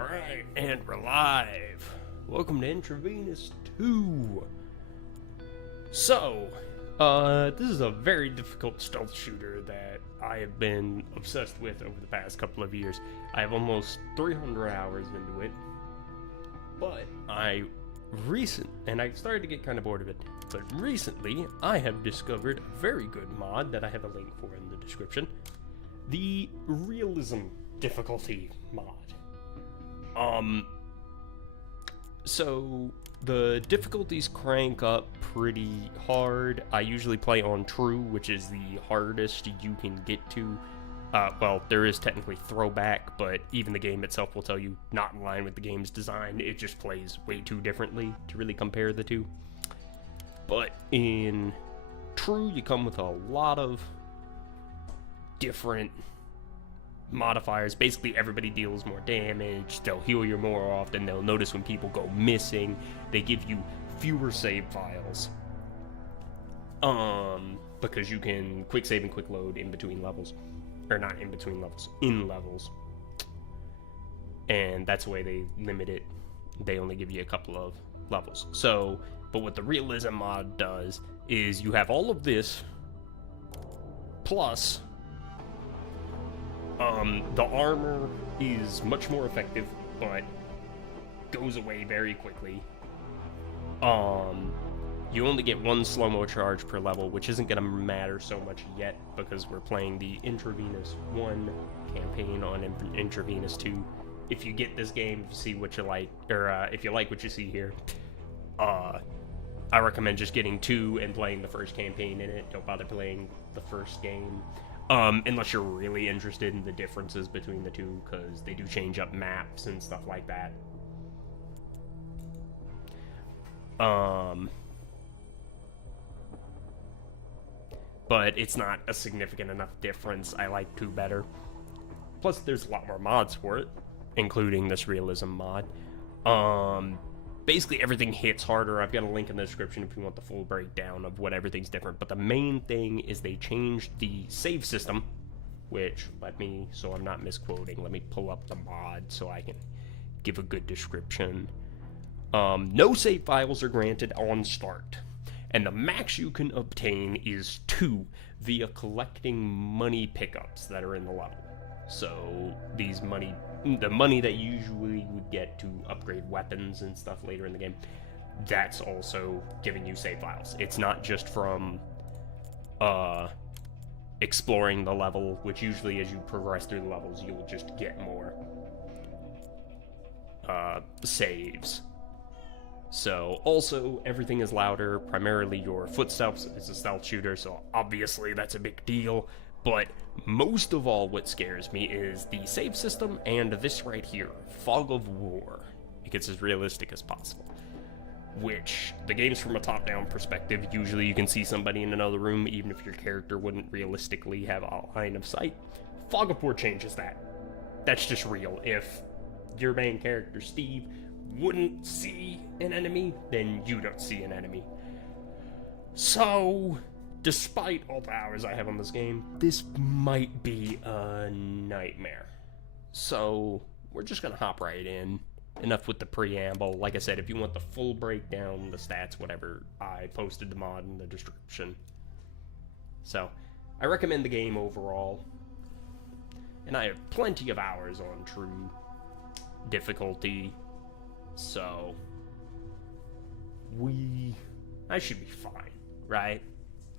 Alright, and we're live. Welcome to Intravenous 2. So, this is a very difficult stealth shooter that I have been obsessed with over the past couple of years. I have almost 300 hours into it, but I started to get kind of bored of it, but recently I have discovered a very good mod that I have a link for in the description. The Realism difficulty mod. So the difficulties crank up pretty hard. I usually play on True, which is the hardest you can get to. Well, there is technically throwback, but even the game itself will tell you not in line with the game's design. It just plays way too differently to really compare the two. But in True, you come with a lot of different modifiers. Basically, everybody deals more damage. They'll heal you more often. They'll notice when people go missing. They give you fewer save files. Because you can quick save and quick load in between levels. Or not in between levels, in levels. And that's the way they limit it. They only give you a couple of levels. So, but what the Realism mod does is you have all of this, plus the armor is much more effective, but goes away very quickly. You only get one slow-mo charge per level, which isn't gonna matter so much yet, because we're playing the Intravenous 1 campaign on Intravenous 2. If you get this game, if you see what you like, or if you like what you see here, I recommend just getting 2 and playing the first campaign in it. Don't bother playing the first game. Unless you're really interested in the differences between the two, because they do change up maps and stuff like that. But it's not a significant enough difference. I like 2 better. Plus, there's a lot more mods for it, including this Realism mod. Basically, everything hits harder. I've got a link in the description if you want the full breakdown of what everything's different. But the main thing is they changed the save system, which, so I'm not misquoting, let me pull up the mod so I can give a good description. No save files are granted on start, and the max you can obtain is 2 via collecting money pickups that are in the level. So the money that you usually would get to upgrade weapons and stuff later in the game, that's also giving you save files. It's not just from exploring the level, which usually as you progress through the levels, you'll just get more saves. So, also, everything is louder. Primarily your footsteps. It's a stealth shooter, so obviously that's a big deal. But most of all, what scares me is the save system and this right here, Fog of War. It gets as realistic as possible. Which, the game's from a top-down perspective. Usually you can see somebody in another room, even if your character wouldn't realistically have a line of sight. Fog of War changes that. That's just real. If your main character, Steve, wouldn't see an enemy, then you don't see an enemy. So, despite all the hours I have on this game, this might be a nightmare. So, we're just gonna hop right in. Enough with the preamble. Like I said, if you want the full breakdown, the stats, whatever, I posted the mod in the description. So, I recommend the game overall. And I have plenty of hours on True difficulty. So, I should be fine, right?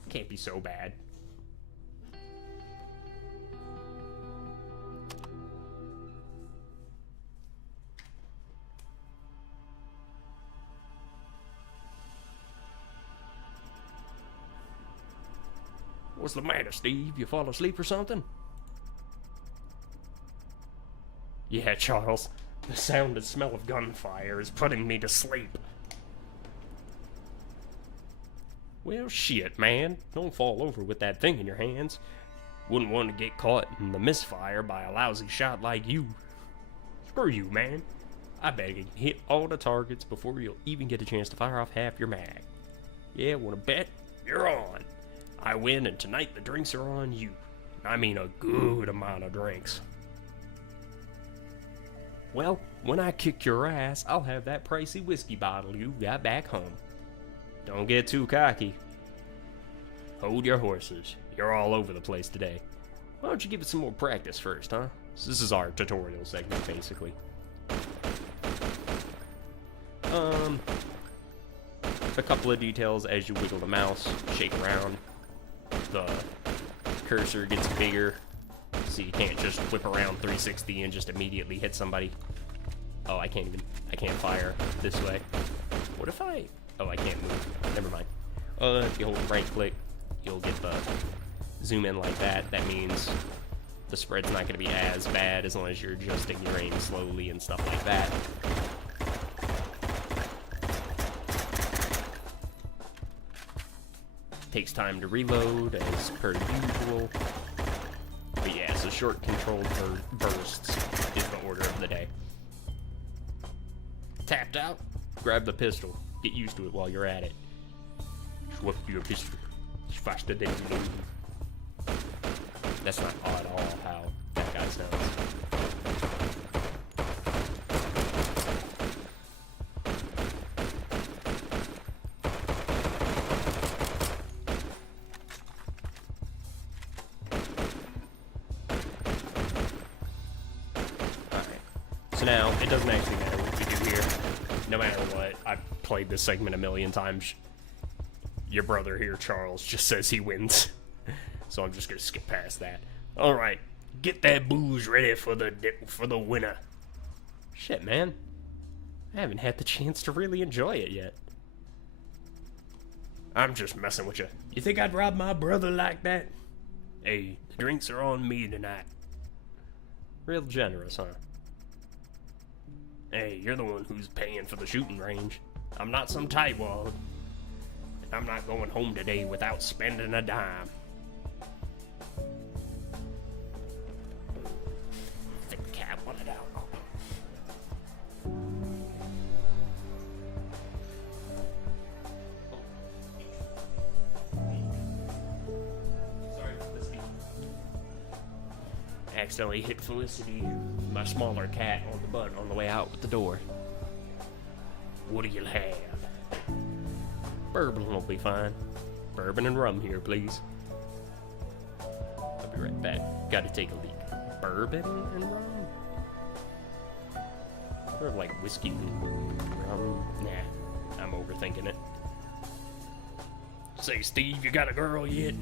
Can't be so bad. What's the matter, Steve? You fall asleep or something? Yeah, Charles. The sound and smell of gunfire is putting me to sleep. Well, shit, man. Don't fall over with that thing in your hands. Wouldn't want to get caught in the misfire by a lousy shot like you. Screw you, man. I bet you can hit all the targets before you'll even get a chance to fire off half your mag. Yeah, wanna bet? You're on. I win, and tonight the drinks are on you. I mean a good amount of drinks. Well, When I kick your ass, I'll have that pricey whiskey bottle you got back home. Don't get too cocky. Hold your horses. You're all over the place today. Why don't you give it some more practice first, huh? So this is our tutorial segment, basically. A couple of details as you wiggle the mouse, shake around. The cursor gets bigger, so you can't just whip around 360 and just immediately hit somebody. Oh, I can't fire this way. What if I can't move. Never mind. If you hold right click, you'll get the zoom in like that. That means the spread's not going to be as bad as long as you're adjusting your aim slowly and stuff like that. Takes time to reload as per usual. But yeah, so short controlled bursts is the order of the day. Tapped out, grab the pistol. Get used to it while you're at it. Swap your pistol. It's faster than you know. That's not at all how that guy sounds. So now, it doesn't actually matter what we do here. No matter what, I've played this segment a million times. Your brother here, Charles, just says he wins. So I'm just gonna skip past that. Alright, get that booze ready for the winner. Shit, man. I haven't had the chance to really enjoy it yet. I'm just messing with you. You think I'd rob my brother like that? Hey, the drinks are on me tonight. Real generous, huh? Hey, you're the one who's paying for the shooting range. I'm not some tightwad. I'm not going home today without spending a dime. Thick cat wanted out. Sorry for the speech. Accidentally hit Felicity, my smaller cat, on the butt on the way out the door. What do you have? Bourbon will be fine. Bourbon and rum here, please. I'll be right back. Gotta take a leak. Bourbon and rum? Or like whiskey and rum? Nah, I'm overthinking it. Say, Steve, you got a girl yet?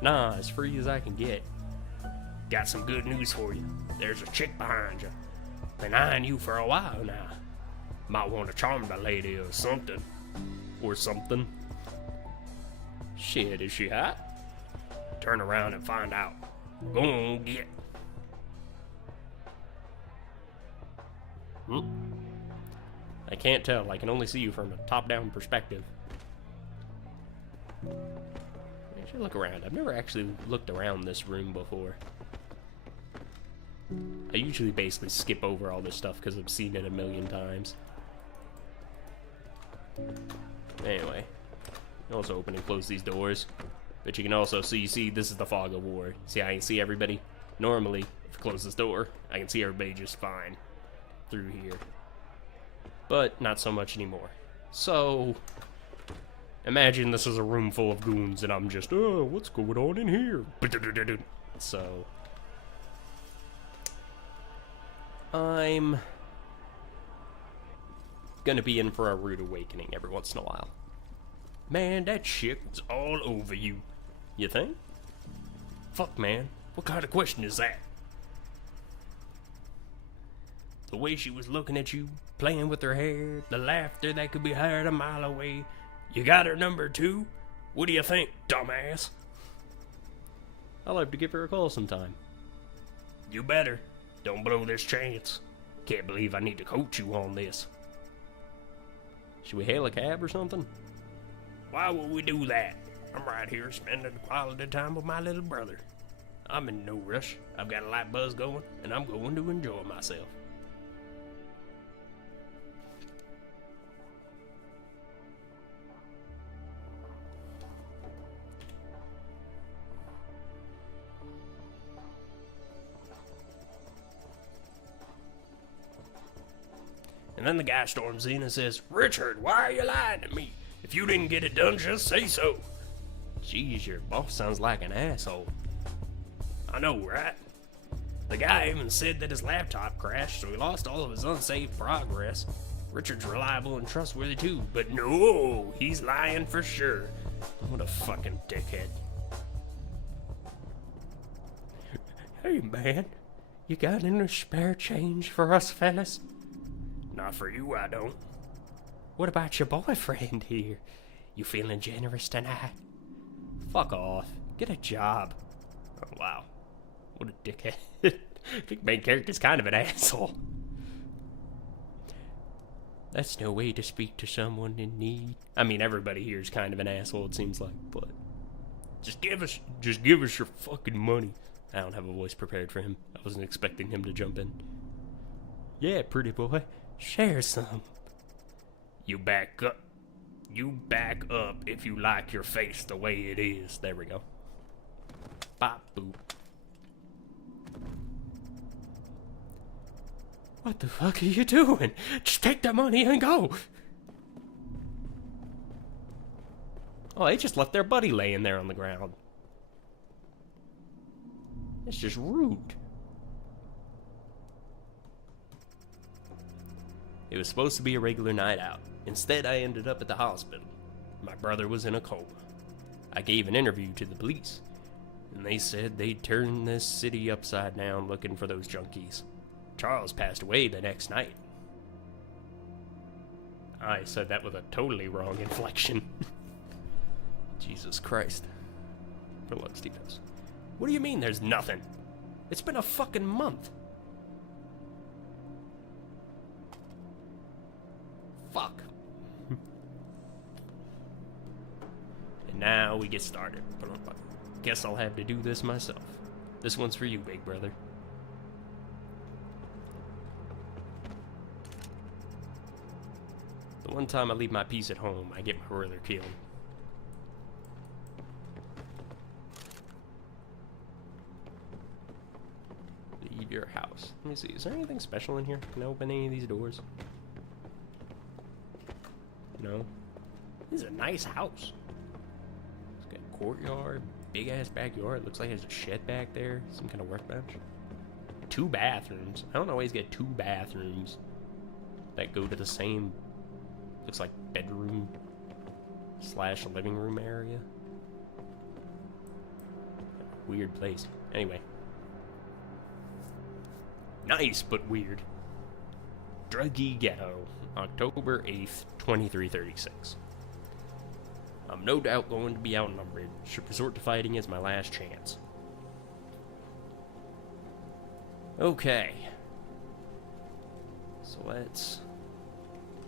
Nah, as free as I can get. Got some good news for you. There's a chick behind you. Been eyeing you for a while now. Might want to charm the lady or something. Or something. Shit, is she hot? Turn around and find out. Go on, get. I can't tell. I can only see you from a top-down perspective. I should look around. I've never actually looked around this room before. I usually basically skip over all this stuff because I've seen it a million times. Anyway, you also open and close these doors, but you can also see this is the fog of war. See how I can see everybody? Normally, if I close this door, I can see everybody just fine through here, but not so much anymore. So, imagine this is a room full of goons and I'm just, oh, what's going on in here? So, I'm gonna be in for a rude awakening every once in a while. Man, that shit was all over you. You think? Fuck, man. What kind of question is that? The way she was looking at you, playing with her hair, the laughter that could be heard a mile away. You got her number too? What do you think, dumbass? I'll have to give her a call sometime. You better. Don't blow this chance. Can't believe I need to coach you on this. Should we hail a cab or something? Why would we do that? I'm right here spending quality time with my little brother. I'm in no rush. I've got a light buzz going, and I'm going to enjoy myself. And then the guy storms in and says, "Richard, why are you lying to me? If you didn't get it done, just say so." Jeez, your boss sounds like an asshole. I know, right? The guy even said that his laptop crashed, so he lost all of his unsaved progress. Richard's reliable and trustworthy too, but no, he's lying for sure. What a fucking dickhead. Hey man, you got any spare change for us fellas? Not for you, I don't. What about your boyfriend here? You feeling generous tonight? Fuck off. Get a job. Oh, wow. What a dickhead. I think main character's kind of an asshole. That's no way to speak to someone in need. I mean, everybody here is kind of an asshole, it seems like, but just give us your fucking money. I don't have a voice prepared for him. I wasn't expecting him to jump in. Yeah, pretty boy. Share some. You back up. You back up if you like your face the way it is. There we go. Bop boop. What the fuck are you doing? Just take the money and go. Oh, they just left their buddy laying there on the ground. It's just rude. It was supposed to be a regular night out. Instead, I ended up at the hospital. My brother was in a coma. I gave an interview to the police, and they said they'd turn this city upside down looking for those junkies. Charles passed away the next night. I said that with a totally wrong inflection. Jesus Christ. For luck, Steve House. What do you mean there's nothing? It's been a fucking month. Fuck. And now we get started. Guess I'll have to do this myself. This one's for you, big brother. The one time I leave my piece at home, I get my brother killed. Leave your house. Let me see, is there anything special in here? Can I open any of these doors? No. This is a nice house. It's got a courtyard, big ass backyard. Looks like there's a shed back there. Some kind of workbench. 2 bathrooms. I don't know why he's got 2 bathrooms that go to the same, looks like bedroom slash living room area. Weird place. Anyway. Nice, but weird. Druggy Ghetto, October 8th, 2336. I'm no doubt going to be outnumbered. Should resort to fighting as my last chance. Okay. So let's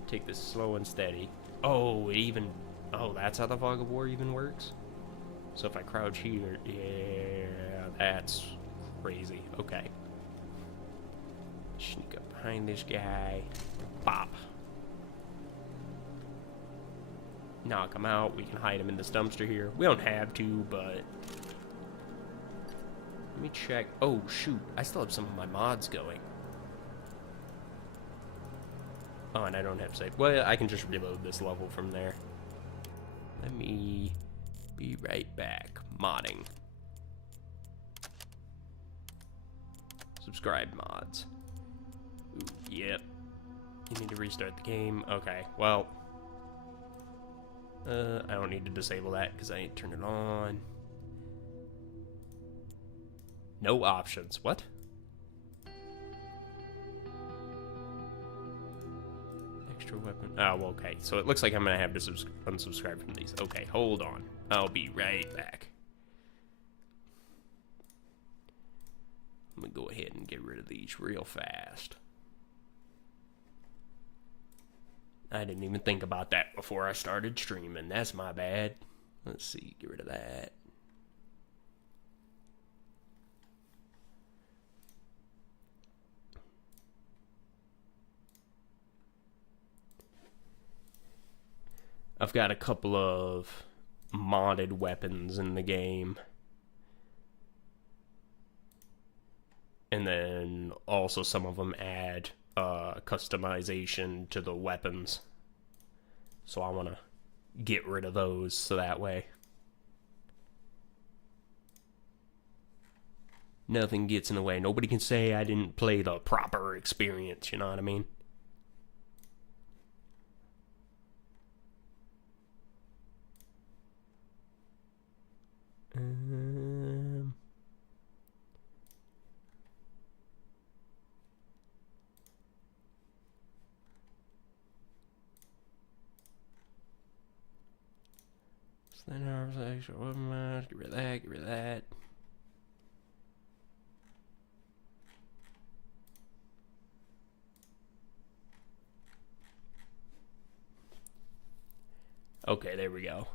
take this slow and steady. Oh, that's how the Fog of War even works? So if I crouch here, yeah, that's crazy. Okay. Sneak up behind this guy. Bop. Knock him out. We can hide him in this dumpster here. We don't have to, but... Let me check. Oh, shoot. I still have some of my mods going. Oh, and I don't have save. Well, I can just reload this level from there. Let me be right back. Modding. Subscribe mods. Ooh, yep. You need to restart the game. Okay, well. I don't need to disable that because I need to turn it on. No options. What? Extra weapon. Oh, okay. So it looks like I'm going to have to unsubscribe from these. Okay, hold on. I'll be right back. I'm going to go ahead and get rid of these real fast. I didn't even think about that before I started streaming. That's my bad. Let's see. Get rid of that. I've got a couple of modded weapons in the game. And then also some of them add customization to the weapons. So I want to get rid of those so that way nothing gets in the way. Nobody can say I didn't play the proper experience, you know what I mean? Get rid of that, get rid of that. Okay, there we go.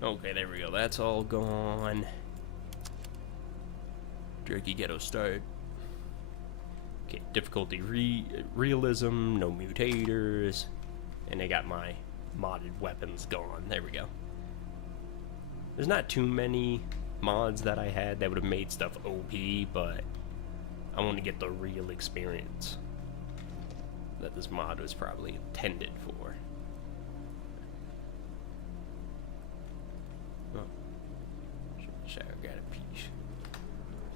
Okay, there we go. That's all gone. Jerky Ghetto start. Okay, difficulty realism, no mutators, and I got my modded weapons gone. There we go. There's not too many mods that I had that would have made stuff OP, but I want to get the real experience that this mod was probably intended for. I got a piece.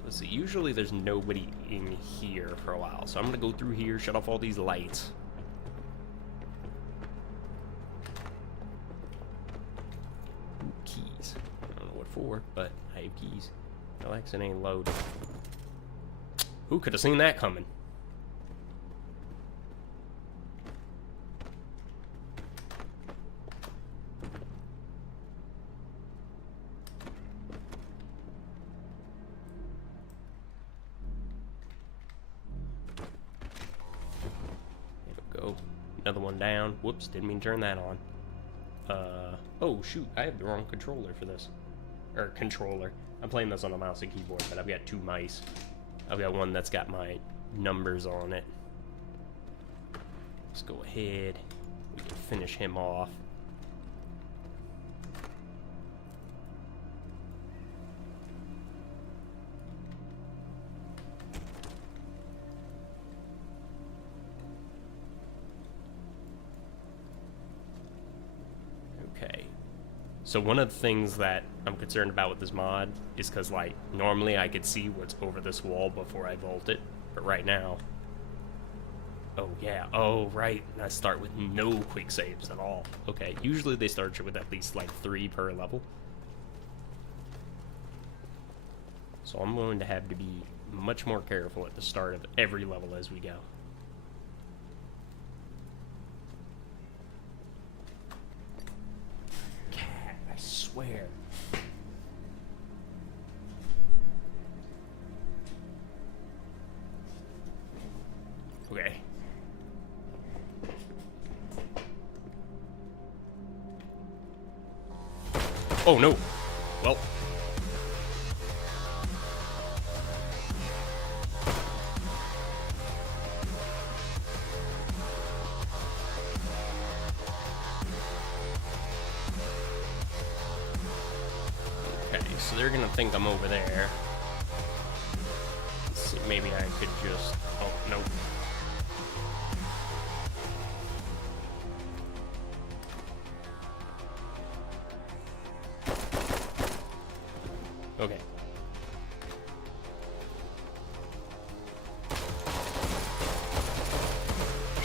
Let's see, usually there's nobody in here for a while, so I'm gonna go through here, shut off all these lights. Ooh, keys. I don't know what for, but I have keys. Alexa ain't loaded. Who could have seen that coming? Another one down. Whoops, didn't mean to turn that on. Oh shoot, I have the wrong controller for this. Or controller. I'm playing this on a mouse and keyboard, but I've got two mice. I've got one that's got my numbers on it. Let's go ahead. We can finish him off. So one of the things that I'm concerned about with this mod is because, like, normally I could see what's over this wall before I vault it, but right now... Oh, yeah. Oh, right. I start with no quick saves at all. Okay, usually they start you with at least, like, 3 per level. So I'm going to have to be much more careful at the start of every level as we go. Swear. Okay. Oh no. Well. So they're gonna think I'm over there. Let's see, maybe I could just... Oh, nope. Okay.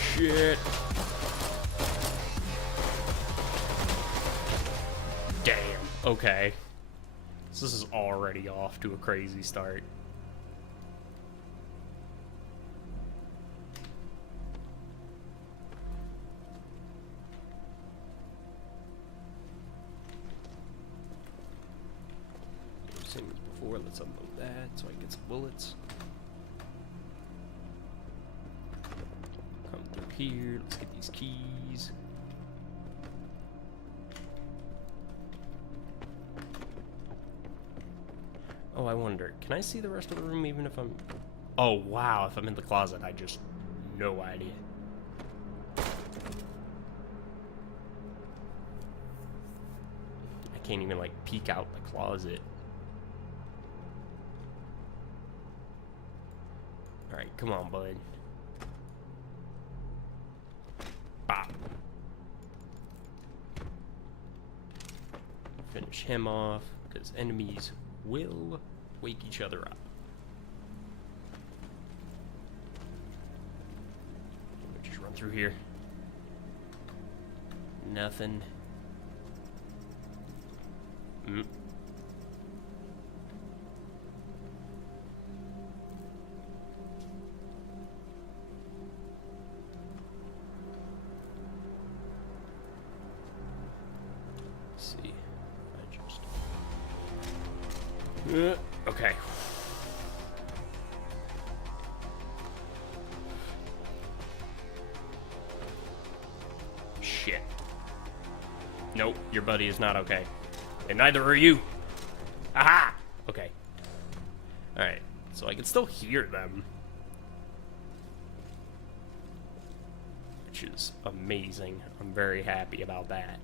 Shit. Damn. Okay. This is already off to a crazy start. Same as before, let's unload that so I can get some bullets. Come through here, let's get these keys. Oh, I wonder, can I see the rest of the room even if I'm... Oh, wow, if I'm in the closet, I just... no idea. I can't even, like, peek out the closet. Alright, come on, bud. Bop. Finish him off, because enemies will wake each other up. Just run through here. Nothing. Let's see. I just... okay. Shit. Nope, your buddy is not okay. And neither are you. Aha! Okay. Alright, so I can still hear them. Which is amazing. I'm very happy about that.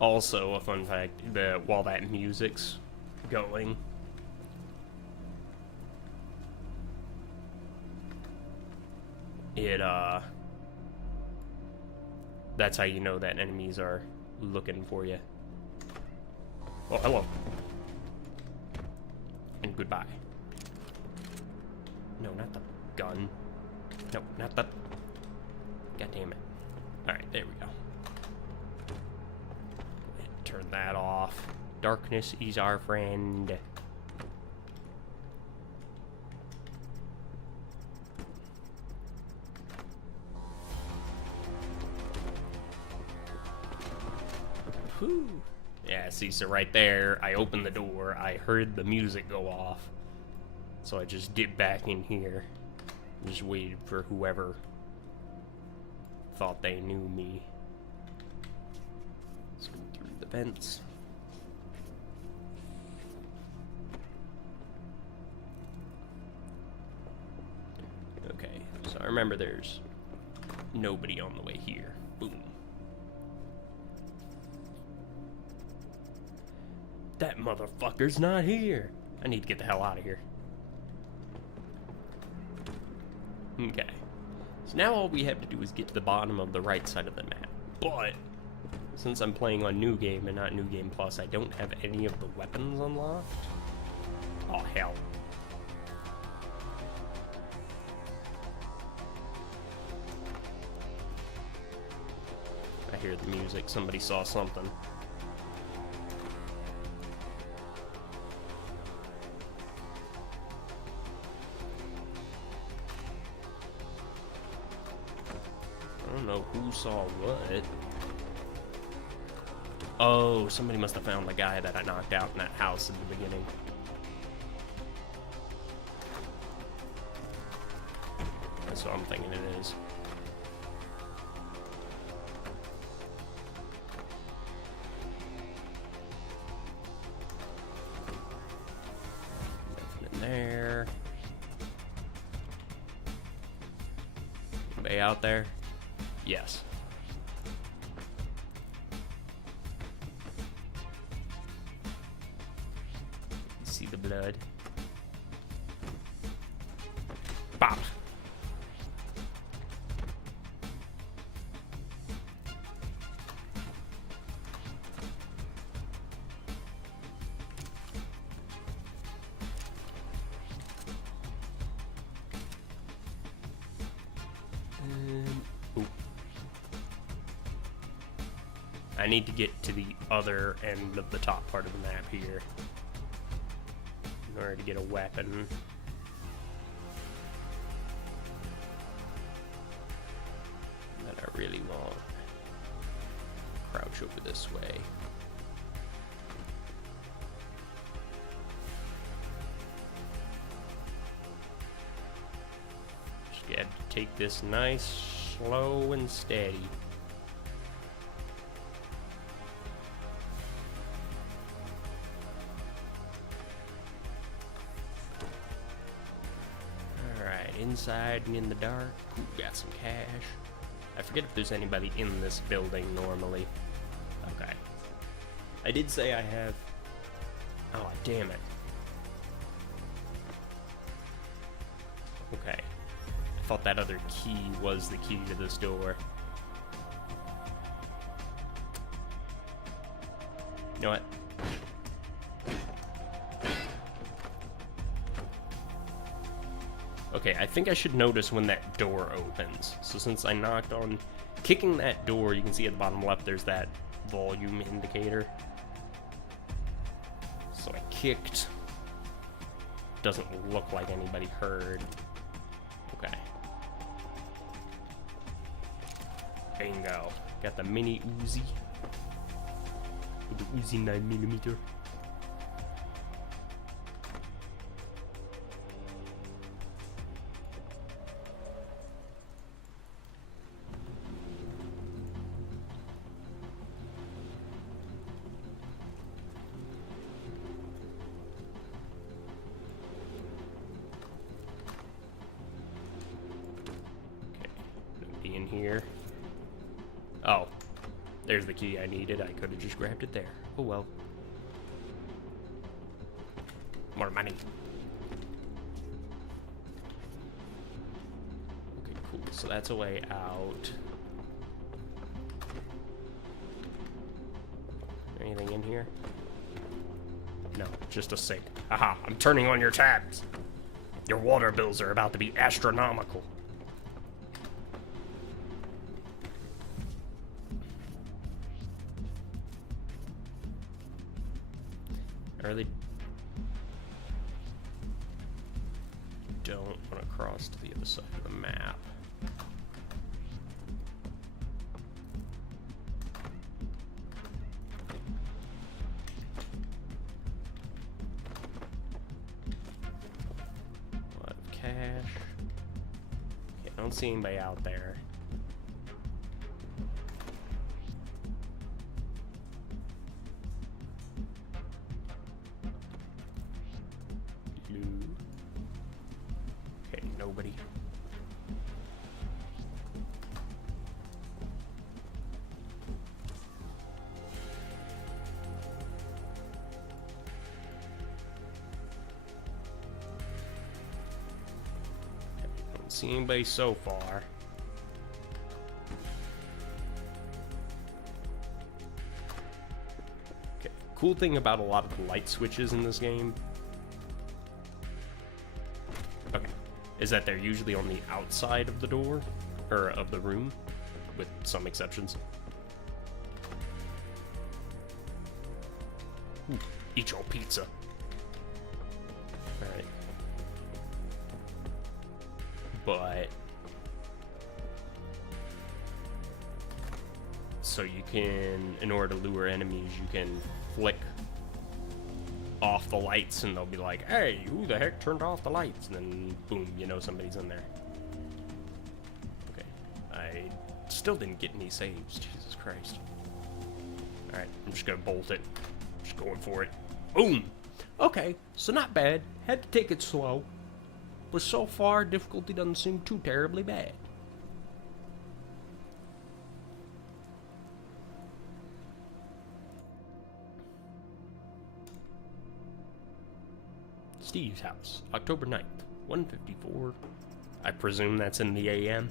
Also, a fun fact, while that music's going, that's how you know that enemies are looking for you. Oh, hello. And goodbye. No, not the gun. No, not the... God damn it. Alright, there we go. Turn that off. Darkness is our friend. Whew. Yeah, see, so right there, I opened the door, I heard the music go off. So I just dipped back in here. Just waited for whoever thought they knew me. So through the vents. Okay, so I remember there's nobody on the way here. Boom. That motherfucker's not here. I need to get the hell out of here. Okay. So now all we have to do is get to the bottom of the right side of the map. But since I'm playing on New Game and not New Game Plus, I don't have any of the weapons unlocked. Oh, hell. I hear the music. Somebody saw something. I don't know who saw what. Oh, somebody must have found the guy that I knocked out in that house in the beginning. That's what I'm thinking it is. Nothing in there. Anybody out there? Yes. See the blood. Bop. I need to get to the other end of the top part of the map here in order to get a weapon. That I really want. Crouch over this way. Just got to take this nice, slow, and steady. inside and in the dark. Ooh, got some cash. I forget if there's anybody in this building normally. Okay. I did say I have... Oh, damn it. Okay. I thought that other key was the key to this door. You know what? Okay, I think I should notice when that door opens. So since I knocked on... Kicking that door, you can see at the bottom left there's that volume indicator. So I kicked. Doesn't look like anybody heard. Okay. Bingo. Got the mini Uzi. With the Uzi 9mm. In here. Oh, there's the key I needed. I could have just grabbed it there. Oh well. More money. Okay, cool. So that's a way out. Anything in here? No, just a sink. Haha, I'm turning on your taps. Your water bills are about to be astronomical. I really don't want to cross to the other side of the map. A lot of cash. Okay, I don't see anybody out there. Nobody. Don't see anybody so far. Okay. Cool thing about a lot of the light switches in this game is that they're usually on the outside of the door, or of the room, with some exceptions. Ooh, eat your pizza. Alright. But... So you can, in order to lure enemies, you can flick off the lights and they'll be like, hey, who the heck turned off the lights? And then boom, you know somebody's in there. Okay, I still didn't get any saves. Jesus Christ. Alright, I'm just gonna bolt it. Just going for it. Boom! Okay, so not bad. Had to take it slow. But so far, difficulty doesn't seem too terribly bad. Steve's house, October 9th, 1:54. I presume that's in the AM.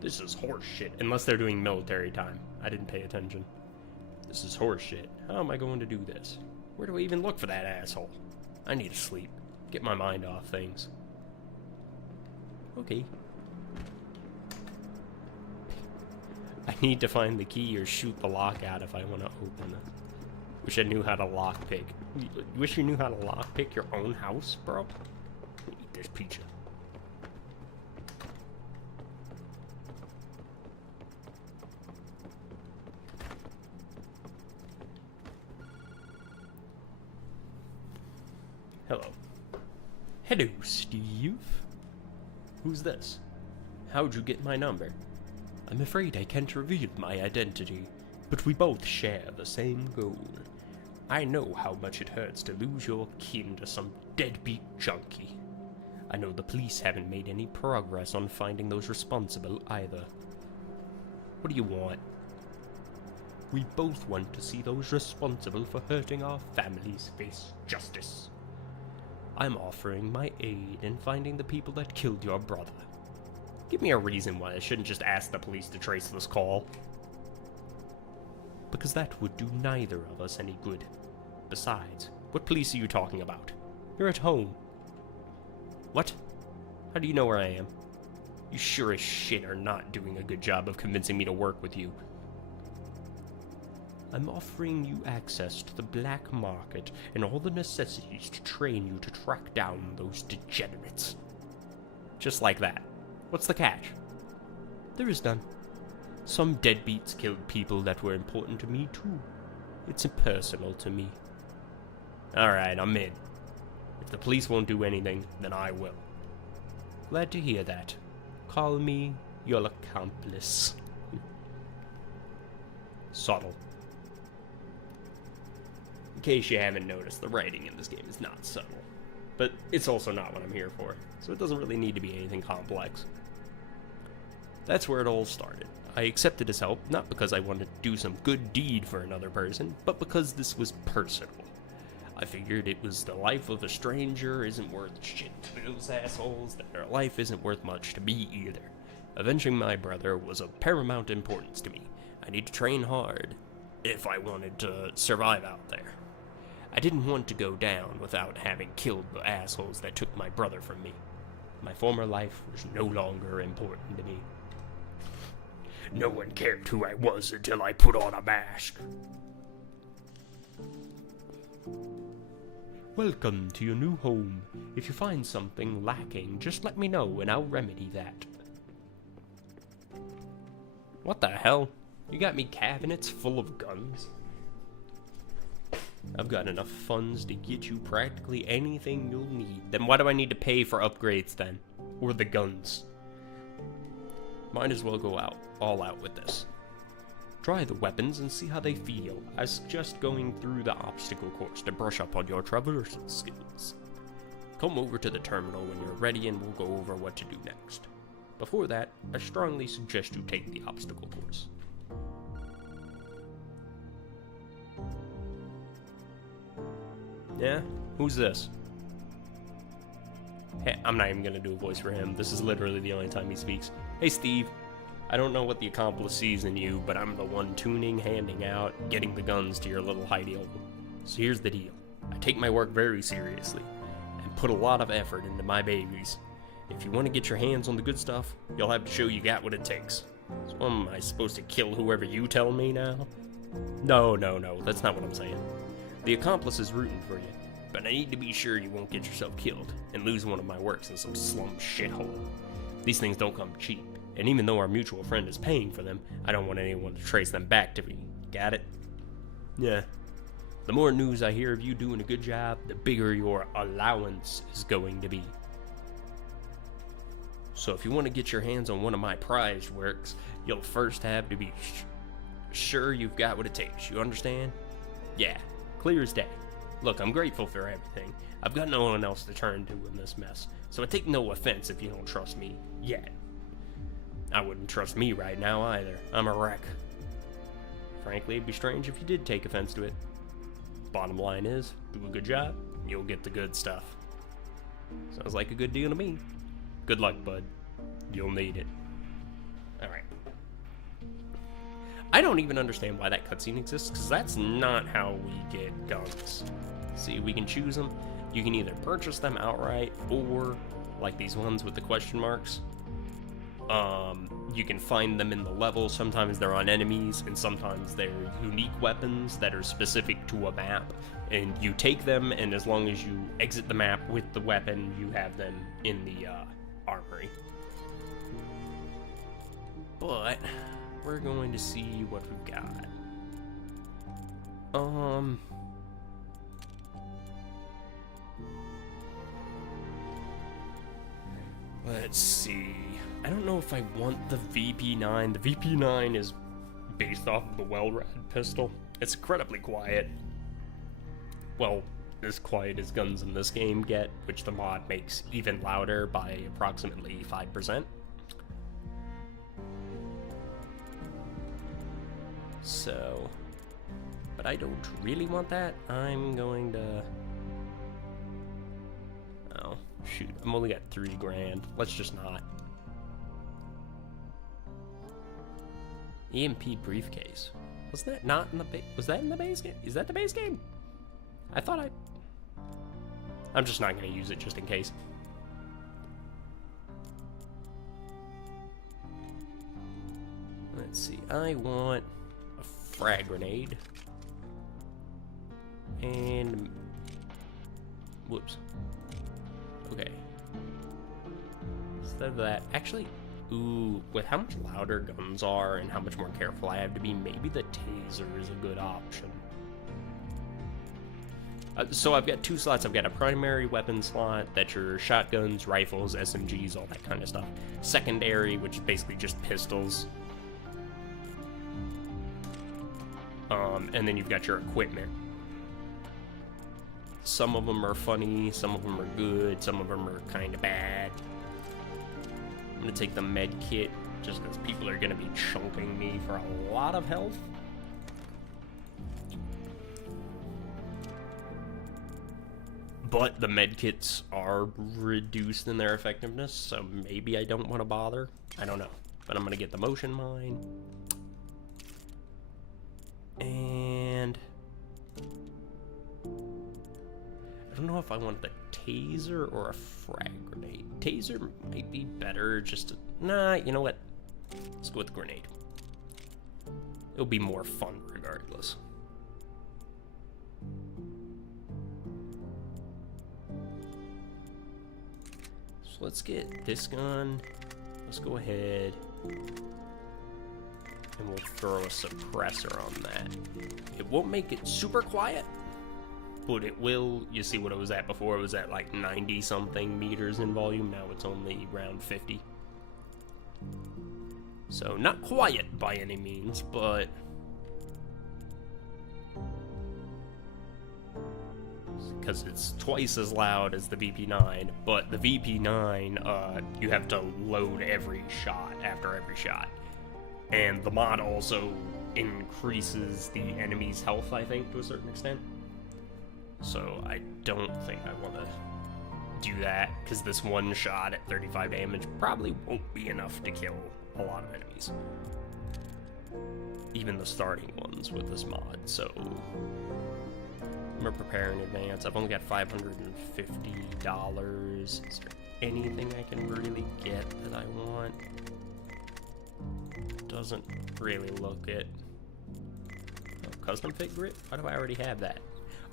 This is horse shit, unless they're doing military time. I didn't pay attention. This is horse shit. How am I going to do this? Where do I even look for that asshole? I need to sleep. Get my mind off things. Okay. I need to find the key or shoot the lock out if I want to open it. Wish I knew how to lockpick. Wish you knew how to lockpick your own house, bro? Eat this pizza. Hello. Hello, Steve. Who's this? How'd you get my number? I'm afraid I can't reveal my identity, but we both share the same goal. I know how much it hurts to lose your kin to some deadbeat junkie. I know the police haven't made any progress on finding those responsible either. What do you want? We both want to see those responsible for hurting our families face justice. I'm offering my aid in finding the people that killed your brother. Give me a reason why I shouldn't just ask the police to trace this call. Because that would do neither of us any good. Besides, what police are you talking about? You're at home. What? How do you know where I am? You sure as shit are not doing a good job of convincing me to work with you. I'm offering you access to the black market and all the necessities to train you to track down those degenerates. Just like that. What's the catch? There is none. Some deadbeats killed people that were important to me too. It's impersonal to me. Alright, I'm in. If the police won't do anything, then I will. Glad to hear that. Call me your accomplice. Subtle. In case you haven't noticed, the writing in this game is not subtle. But it's also not what I'm here for, so it doesn't really need to be anything complex. That's where it all started. I accepted his help, not because I wanted to do some good deed for another person, but because this was personal. I figured it was the life of a stranger isn't worth shit to those assholes, that their life isn't worth much to me either. Avenging my brother was of paramount importance to me. I need to train hard if I wanted to survive out there. I didn't want to go down without having killed the assholes that took my brother from me. My former life was no longer important to me. No one cared who I was until I put on a mask. Welcome to your new home. If you find something lacking, just let me know and I'll remedy that. What the hell? You got me cabinets full of guns? I've got enough funds to get you practically anything you'll need. Then why do I need to pay for upgrades then? Or the guns? Might as well go all out with this. Try the weapons and see how they feel. I suggest going through the obstacle course to brush up on your traversal skills. Come over to the terminal when you're ready and we'll go over what to do next. Before that, I strongly suggest you take the obstacle course. Yeah? Who's this? Hey, I'm not even gonna do a voice for him. This is literally the only time he speaks. Hey, Steve. I don't know what the accomplice sees in you, but I'm the one tuning, handing out, getting the guns to your little hidey hole. So here's the deal. I take my work very seriously, and put a lot of effort into my babies. If you want to get your hands on the good stuff, you'll have to show you got what it takes. So am I supposed to kill whoever you tell me now? No, that's not what I'm saying. The accomplice is rooting for you, but I need to be sure you won't get yourself killed and lose one of my works in some slum shithole. These things don't come cheap, and even though our mutual friend is paying for them, I don't want anyone to trace them back to me. Got it? Yeah. The more news I hear of you doing a good job, the bigger your allowance is going to be. So if you want to get your hands on one of my prized works, you'll first have to be sure you've got what it takes. You understand? Yeah. Clear as day. Look, I'm grateful for everything. I've got no one else to turn to in this mess, so I take no offense if you don't trust me yet. I wouldn't trust me right now either. I'm a wreck. Frankly, it'd be strange if you did take offense to it. Bottom line is, do a good job, you'll get the good stuff. Sounds like a good deal to me. Good luck, bud. You'll need it. Alright. I don't even understand why that cutscene exists, because that's not how we get guns. See, we can choose them. You can either purchase them outright, or, like these ones with the question marks, you can find them in the level. Sometimes they're on enemies, and sometimes they're unique weapons that are specific to a map. And you take them, and as long as you exit the map with the weapon, you have them in the armory. But we're going to see what we've got. Let's see. I don't know if I want the VP9. The VP9 is based off of the Well-Rad pistol. It's incredibly quiet. Well, as quiet as guns in this game get, which the mod makes even louder by approximately 5%. So, but I don't really want that. I'm going to... Oh, shoot. I'm only got $3,000. Let's just not. EMP briefcase. Was that not in the base? Was that in the base game? Is that the base game? I thought I'm just not going to use it just in case. Let's see. I want a frag grenade. And... Whoops. Okay. Instead of that... Actually... Ooh, with how much louder guns are and how much more careful I have to be, maybe the taser is a good option. So I've got 2 slots. I've got a primary weapon slot, that's your shotguns, rifles, SMGs, all that kind of stuff. Secondary, which is basically just pistols. And then you've got your equipment. Some of them are funny, some of them are good, some of them are kind of bad. I'm gonna take the med kit just because people are gonna be chunking me for a lot of health. But the med kits are reduced in their effectiveness, so maybe I don't want to bother. I don't know. But I'm gonna get the motion mine. And I don't know if I want the taser or a frag grenade. Taser might be better just to... Nah, you know what? Let's go with the grenade. It'll be more fun regardless. So let's get this gun. Let's go ahead and we'll throw a suppressor on that. It won't make it super quiet, but it will. You see what it was at before? It was at like 90 something meters in volume. Now it's only around 50. So not quiet by any means, but because it's twice as loud as the VP9. But the VP9, you have to load every shot after every shot, and the mod also increases the enemy's health, I think, to a certain extent. So I don't think I want to do that, because this one shot at 35 damage probably won't be enough to kill a lot of enemies. Even the starting ones with this mod, so I'm gonna prepare in advance. I've only got $550. Is there anything I can really get that I want? Doesn't really look it. Oh, custom fit grip? Why do I already have that?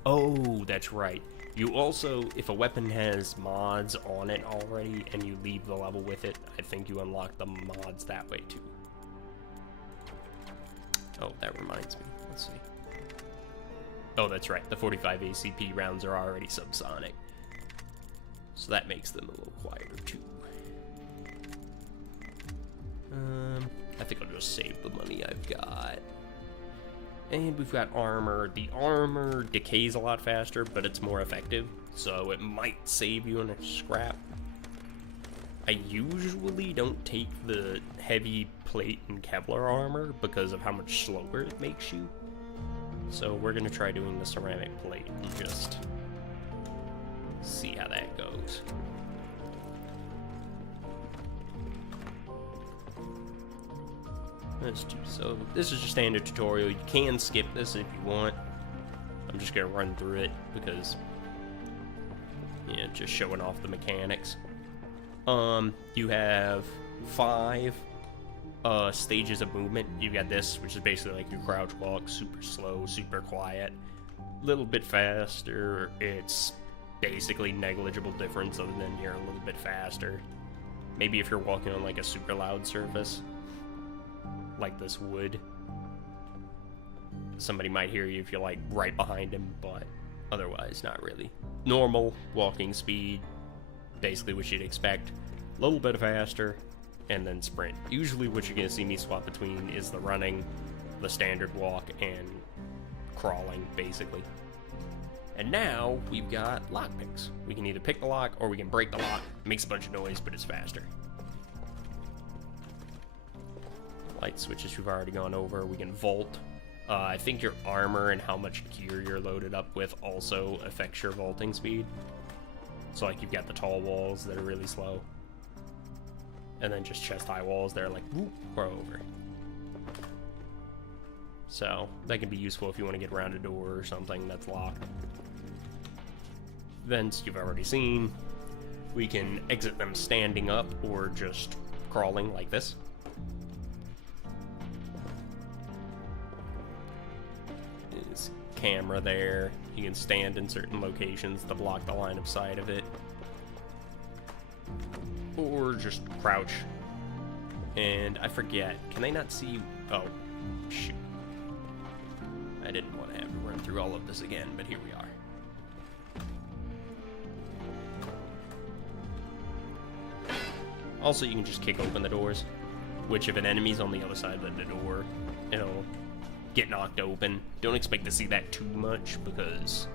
Oh, that's right. You also, if a weapon has mods on it already and you leave the level with it, I think you unlock the mods that way too. Oh, that reminds me. Let's see. Oh, that's right. The 45 ACP rounds are already subsonic, so that makes them a little quieter too. I think I'll just save the money I've got. And we've got armor. The armor decays a lot faster, but it's more effective, so it might save you in a scrap. I usually don't take the heavy plate and Kevlar armor because of how much slower it makes you. So we're gonna try doing the ceramic plate and just see how that goes. Let's do so. This is your standard tutorial. You can skip this if you want. I'm just gonna run through it because, yeah, just showing off the mechanics. You have 5 stages of movement. You got this, which is basically like your crouch walk, super slow, super quiet, little bit faster. It's basically negligible difference other than you're a little bit faster. Maybe if you're walking on like a super loud surface, like this wood, somebody might hear you if you're like right behind him, but otherwise not really. Normal walking speed, basically what you'd expect. A little bit faster, and then sprint. Usually what you're gonna see me swap between is the running, the standard walk, and crawling, basically. And now we've got lockpicks. We can either pick the lock or we can break the lock. It makes a bunch of noise, but it's faster. Light switches we've already gone over. We can vault. I think your armor and how much gear you're loaded up with also affects your vaulting speed. So like you've got the tall walls that are really slow. And then just chest high walls that are like, whoop, we're over. So that can be useful if you want to get around a door or something that's locked. Vents you've already seen. We can exit them standing up or just crawling like this. There's camera there. You can stand in certain locations to block the line of sight of it. Or just crouch. And I forget, can they not see you? Oh, shoot. I didn't want to have to run through all of this again, but here we are. Also, you can just kick open the doors, which if an enemy's on the other side of the door, it'll get knocked open. Don't expect to see that too much, because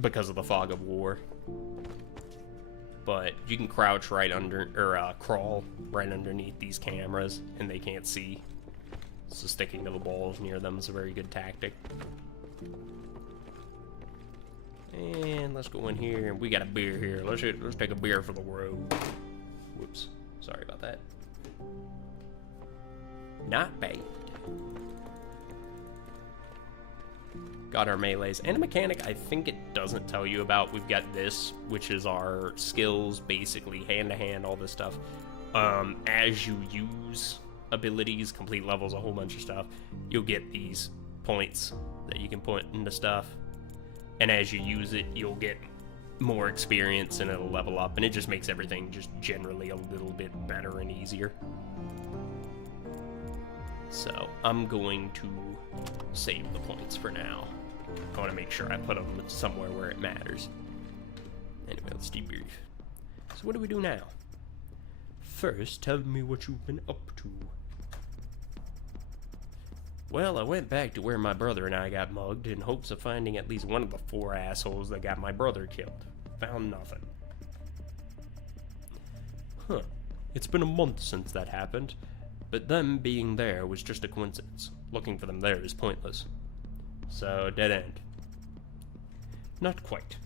because of the fog of war. But you can crouch right under, or crawl right underneath these cameras, and they can't see. So sticking to the walls near them is a very good tactic. And let's go in here, and we got a beer here. Let's take a beer for the road. Whoops, sorry about that. Not bad. Got our melees and a mechanic I think it doesn't tell you about. We've got this, which is our skills, basically hand-to-hand, all this stuff. As you use abilities, complete levels, a whole bunch of stuff, you'll get these points that you can put into stuff. And as you use it, you'll get more experience and it'll level up, and it just makes everything just generally a little bit better and easier. So I'm going to save the points for now. I want to make sure I put them somewhere where it matters. Anyway, let's debrief. So what do we do now? First, tell me what you've been up to. Well, I went back to where my brother and I got mugged in hopes of finding at least one of the 4 assholes that got my brother killed. Found nothing. Huh. It's been a month since that happened, but them being there was just a coincidence. Looking for them there is pointless. So, dead end. Not quite.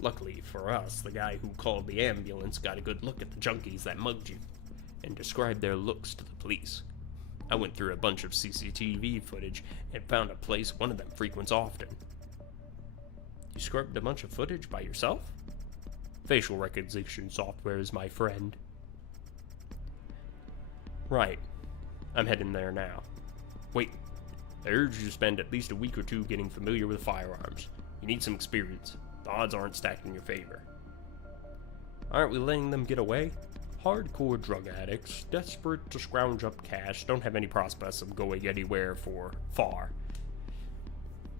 Luckily for us, the guy who called the ambulance got a good look at the junkies that mugged you, and described their looks to the police. I went through a bunch of CCTV footage and found a place one of them frequents often. You scrubbed a bunch of footage by yourself? Facial recognition software is my friend. Right. I'm heading there now. Wait. I urge you to spend at least a week or 2 getting familiar with firearms. You need some experience. The odds aren't stacked in your favor. Aren't we letting them get away? Hardcore drug addicts, desperate to scrounge up cash, don't have any prospects of going anywhere for far.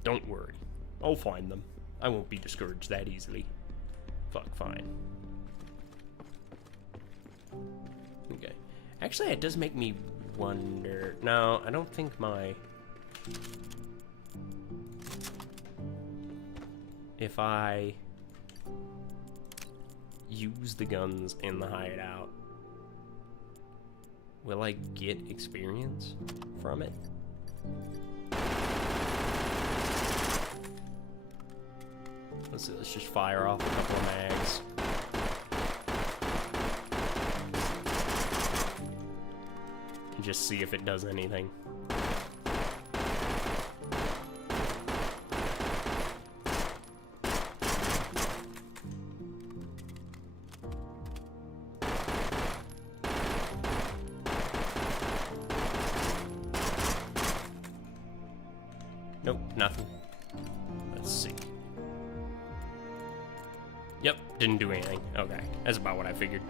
Don't worry. I'll find them. I won't be discouraged that easily. Fuck, fine. Okay. Actually, it does make me wonder. No, I don't think my... If I use the guns in the hideout, will I get experience from it? Let's see, let's just fire off a couple of mags. And just see if it does anything. Nope, nothing. Let's see. Yep, didn't do anything. Okay, that's about what I figured.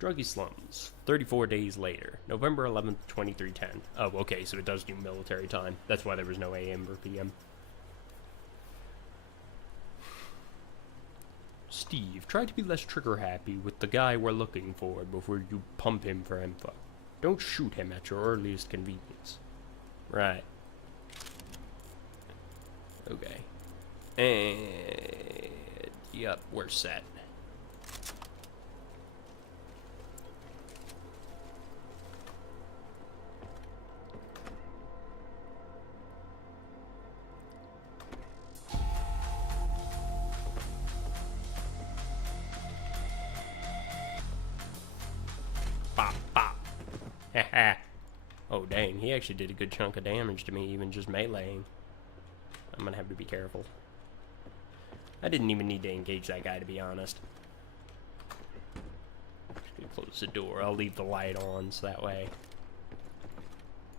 Druggy Slums, 34 days later, November 11th, 2310. Oh, okay, so it does do military time. That's why there was no AM or PM. Steve, try to be less trigger-happy with the guy we're looking for before you pump him for info. Don't shoot him at your earliest convenience. Right. Okay. And... yep, we're set. Bop, bop. Haha. Oh, dang. He actually did a good chunk of damage to me, even just meleeing. I'm gonna have to be careful. I didn't even need to engage that guy, to be honest. Just gonna close the door. I'll leave the light on, so that way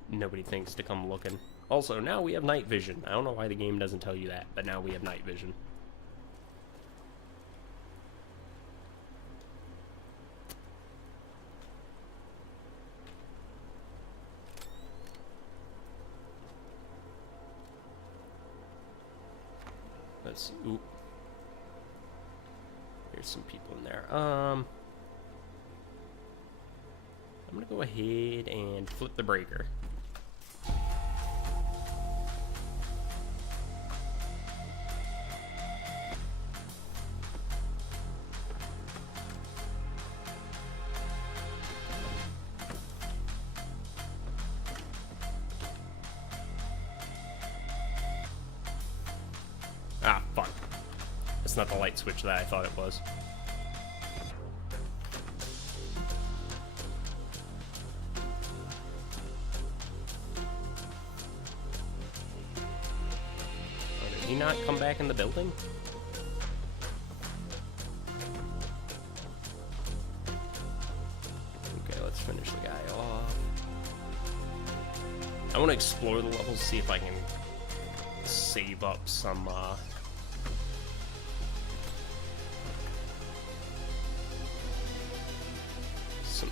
nobody thinks to come looking. Also, now we have night vision. I don't know why the game doesn't tell you that, but now we have night vision. Let's see. Oop. There's some people in there. I'm gonna go ahead and flip the breaker. Ah, fuck. It's not the light switch that I thought it was. Oh, did he not come back in the building? Okay, let's finish the guy off. I want to explore the levels, see if I can save up some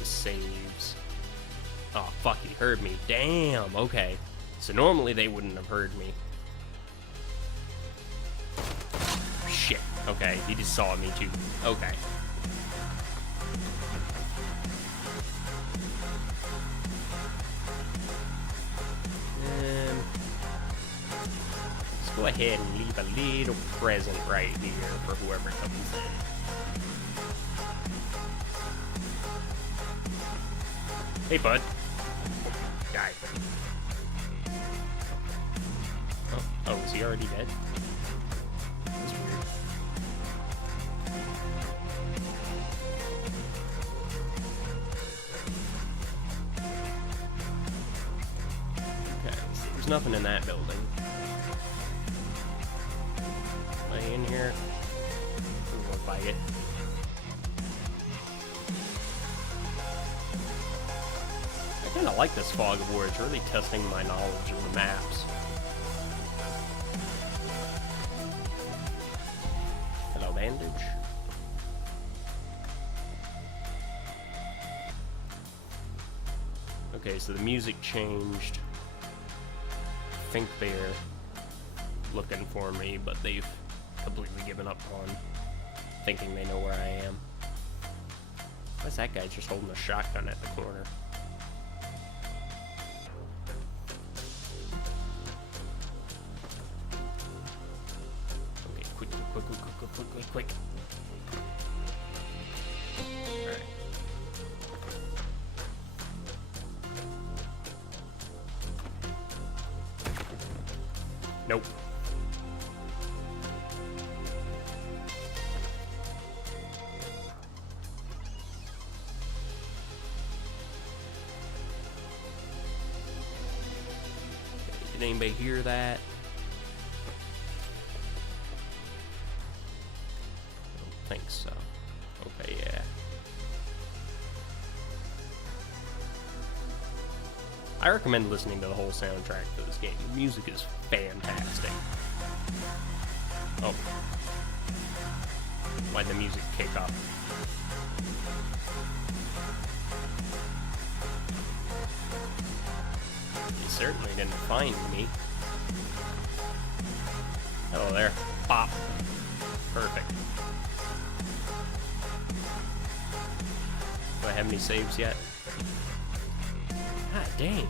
saves. Oh, fuck, he heard me. Damn, okay. So normally they wouldn't have heard me. Shit. Okay, he just saw me too. Okay. Let's go ahead and leave a little present right here for whoever comes in. Hey, bud. Die. Oh, is he already dead? That's weird. Okay, so there's nothing in that building. Am I in here? We'll fight it. I kind of like this fog of war. It's really testing my knowledge of the maps. Hello, bandage. Okay, so the music changed. I think they're looking for me, but they've completely given up on thinking they know where I am. Why's that guy just holding a shotgun at the corner? Quick. Alright. Nope. Did anybody hear that? Think so. Okay, yeah. I recommend listening to the whole soundtrack for this game. The music is fantastic. Oh. Why'd the music kick up? certainly didn't find me. Hello there. Pop. Perfect. Do I have any saves yet? God dang.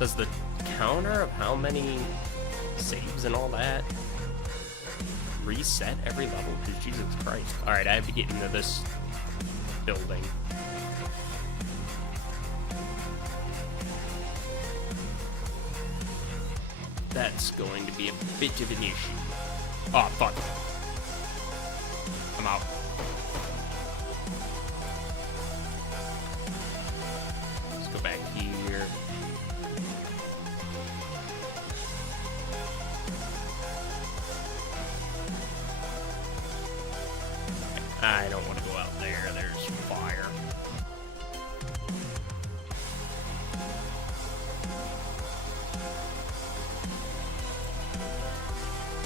Does the counter of how many saves and all that reset every level? Because Jesus Christ. Alright, I have to get into this building. That's going to be a bit of an issue. Oh, fuck. I'm out. Let's go back here. I don't want to go out there. There's fire.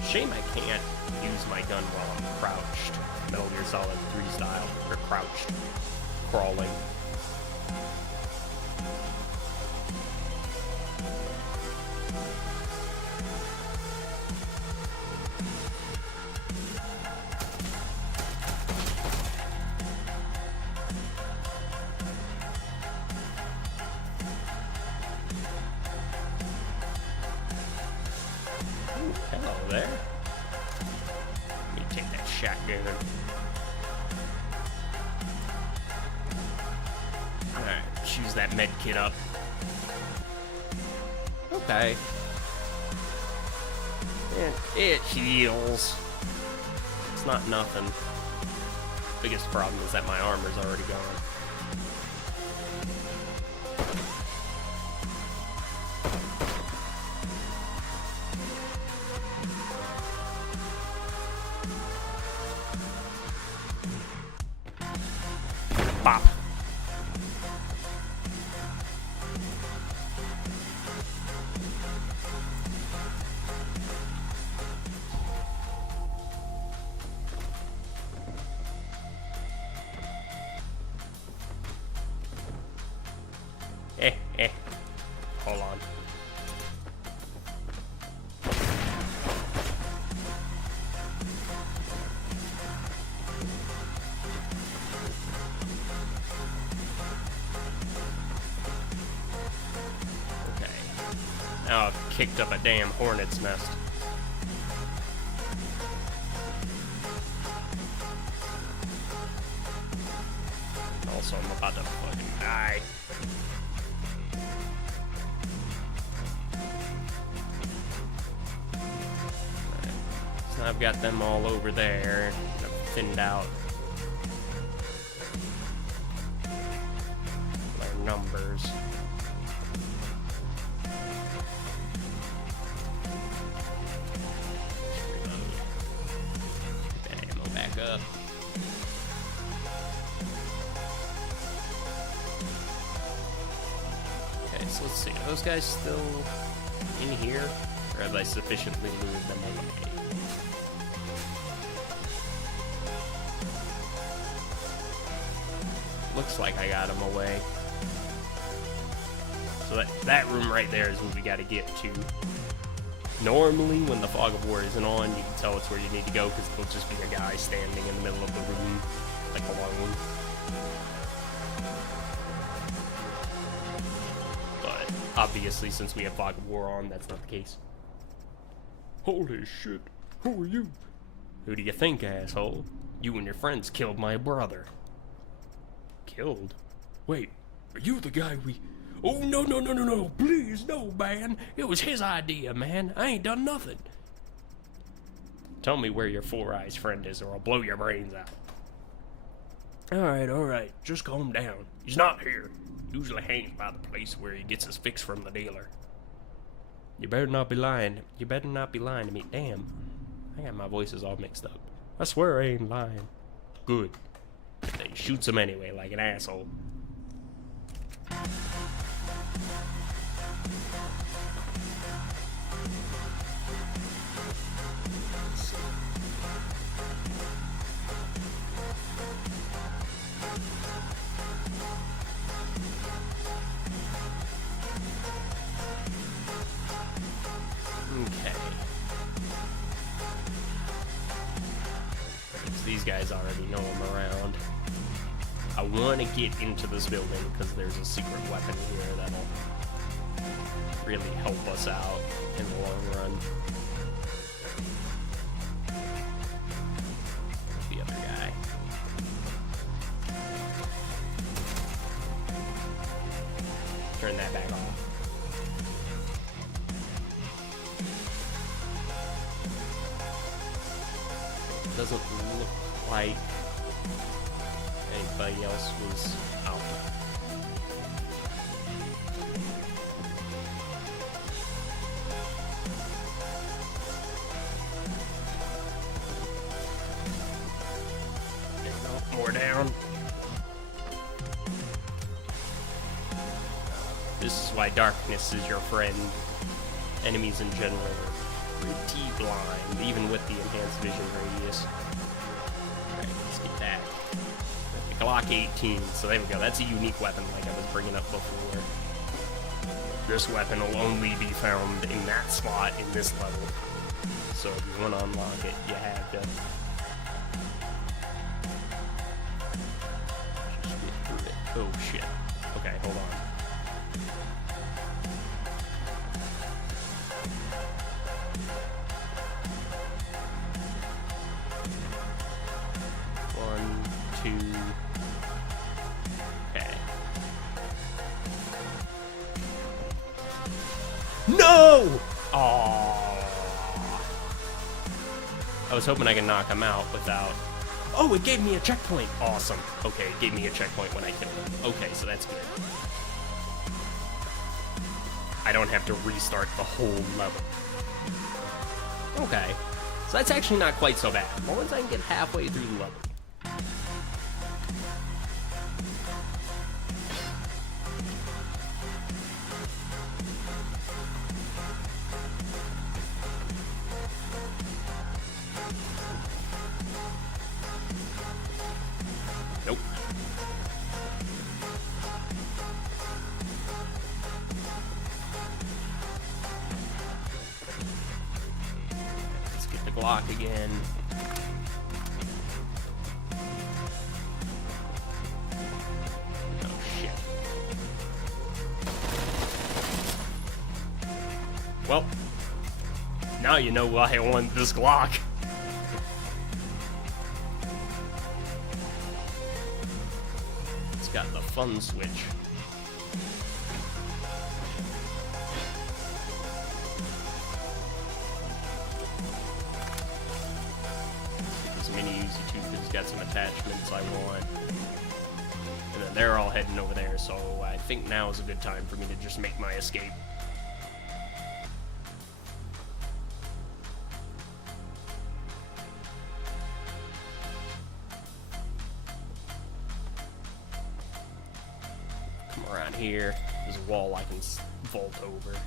Shame I can't use my gun while I'm crouched. Metal Gear Solid 3 style. Or crouched. Crawling. Ooh, hello there. Let me take that shotgun. Alright, choose that med kit up. Okay. It heals. It's not nothing. Biggest problem is that my armor's already gone. Bop. Hold on. Okay. Now I've kicked up a damn hornet's nest. Also, I'm about to fucking die. So I've got them all over there. I've thinned out their numbers. Get that ammo back up. Okay, so let's see. Are those guys still in here? Or have I sufficiently moved them away? Looks like I got them away. So that room right there is what we got to get to. Normally, when the fog of war isn't on, you can tell it's where you need to go because there'll just be a guy standing in the middle of the room, like alone. But obviously, since we have fog of war on, that's not the case. Holy shit! Who are you? Who do you think, asshole? You and your friends killed my brother. Killed? Wait, are you the guy we... Oh, no, please, no, man. It was his idea, man. I ain't done nothing. Tell me where your Four Eyes friend is or I'll blow your brains out. Alright, just calm down. He's not here. Usually hangs by the place where he gets his fix from the dealer. You better not be lying. You better not be lying to me. Damn, I got my voices all mixed up. I swear I ain't lying. Good. Then he shoots him anyway, like an asshole. So these guys already know I'm around. I want to get into this building because there's a secret weapon here that'll really help us out in the long run. The other guy. Turn that back off. Doesn't look like anybody else was out. More down. This is why darkness is your friend. Enemies in general are pretty blind, even with the enhanced vision radius. Alright, let's get that. The Glock 18, so there we go. That's a unique weapon like I was bringing up before. This weapon will only be found in that spot in this level. So if you want to unlock it, you have to. Just get through it. Oh shit. Okay, hold on. No! Aww. I was hoping I could knock him out without... Oh, it gave me a checkpoint! Awesome. Okay, it gave me a checkpoint when I killed him. Okay, so that's good. I don't have to restart the whole level. Okay. So that's actually not quite so bad. As long as I can get halfway through the level. Nope. Let's get the Glock again. Oh shit. Well, now you know why I want this Glock. Got the fun switch. This mini Uzi tube has got some attachments I want. And then they're all heading over there, so I think now is a good time for me to just make my escape. Around here, there's a wall I can vault over.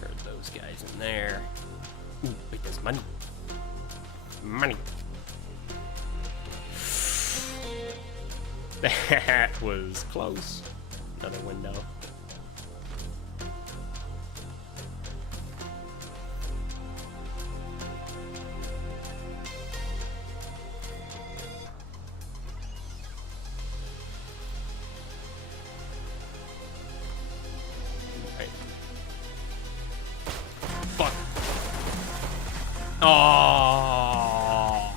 There are those guys in there. Ooh, wait, there's money. Money. That was close. Another window. Fuck. Oh.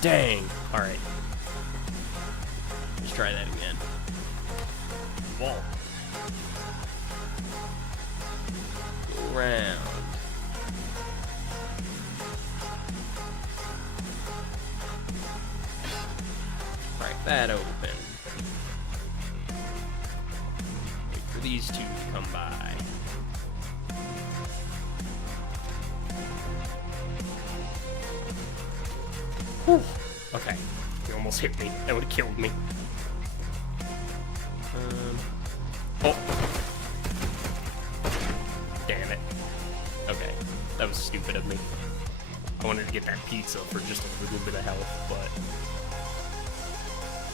Dang. Alright. Let's try that again. Wall. Go around. Crack that open. Wait for these two to come by. Whew. Okay, he almost hit me. That would have killed me. Oh. Damn it. Okay, that was stupid of me. I wanted to get that pizza for just a little bit of health, but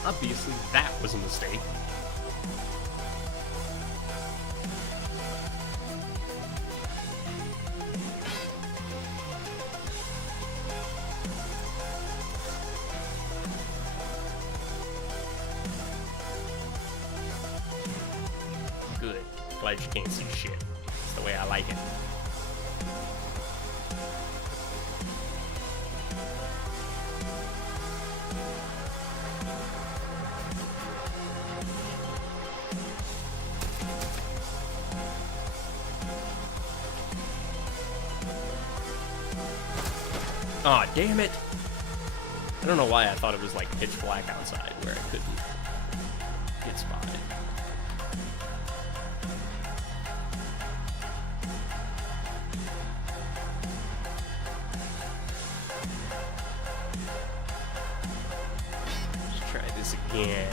obviously that was a mistake. ledge, you can't see shit. That's the way I like it. Aw, oh, damn it! I don't know why I thought it was like pitch black outside where I couldn't get spotted. Let's try this again.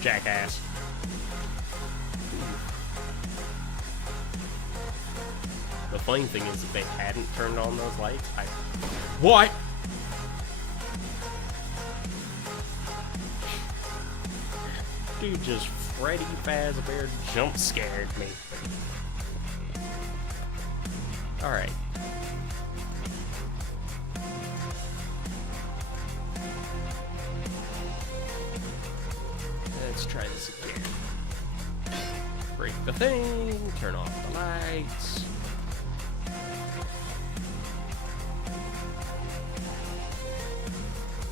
Jackass. The funny thing is, if they hadn't turned on those lights, What? Dude just Freddy Fazbear jump scared me. Alright. Let's try this again. Break the thing, turn off the lights.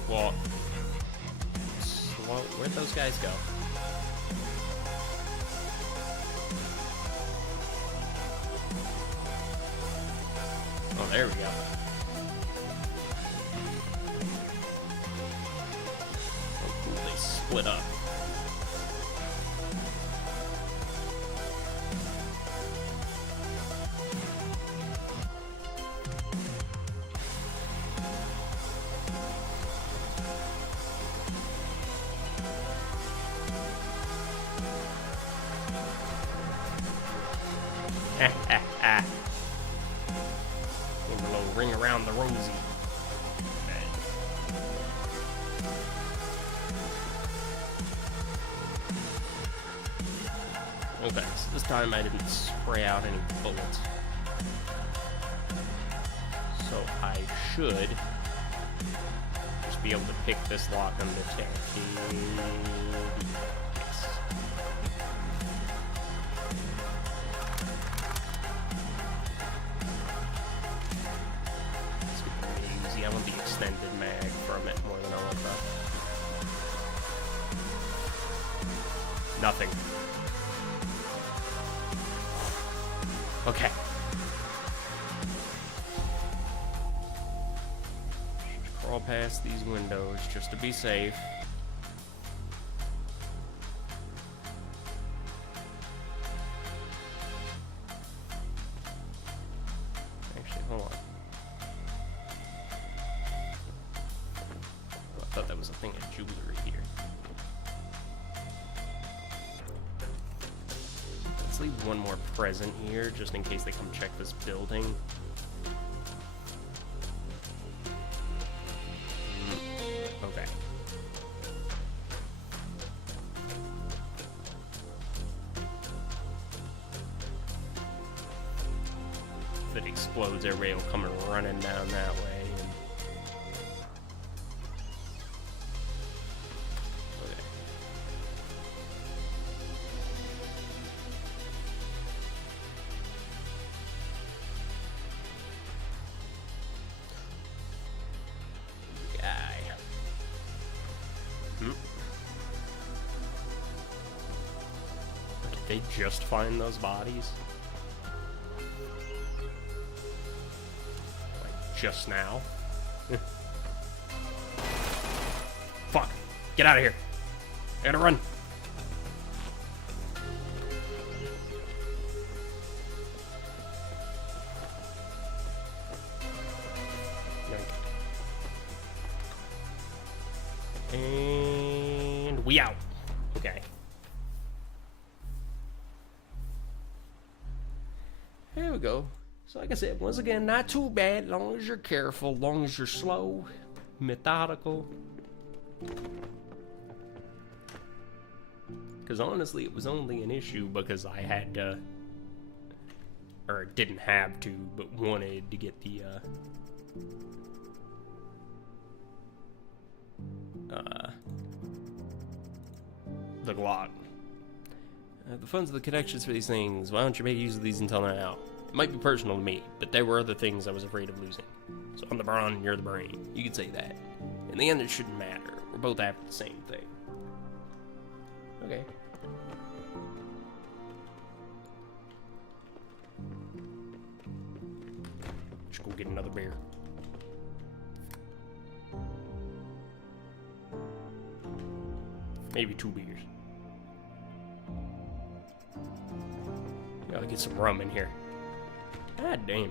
Well, where'd those guys go? Oh, there we go. Oh, cool, they split up. Give a little ring around the rosy. Okay, so this time I didn't spray out any bullets. So I should just be able to pick this lock undetected. Yes. I want the extended mag from it more than I want the... Nothing. Okay. Just crawl past these windows just to be safe. Actually, hold on. I thought that was a thing of jewelry here. Let's leave one more present here, just in case they come check this building. Okay. If it explodes, everybody will come running down that way. Did they just find those bodies? Like, just now? Fuck! Get out of here! I gotta run! we out. Okay. There we go. So like I said, once again, not too bad, as long as you're careful, as long as you're slow, methodical. Because honestly, it was only an issue because I had to, or didn't have to, but wanted to get the Glock. The funds of the connections for these things, why don't you make use of these until now? It might be personal to me, but there were other things I was afraid of losing. So I'm the brawn and you're the brain. You could say that. In the end, it shouldn't matter. We're both after the same thing. Okay. Just go get another beer. Maybe 2 beers. Gotta get some rum in here. God damn. You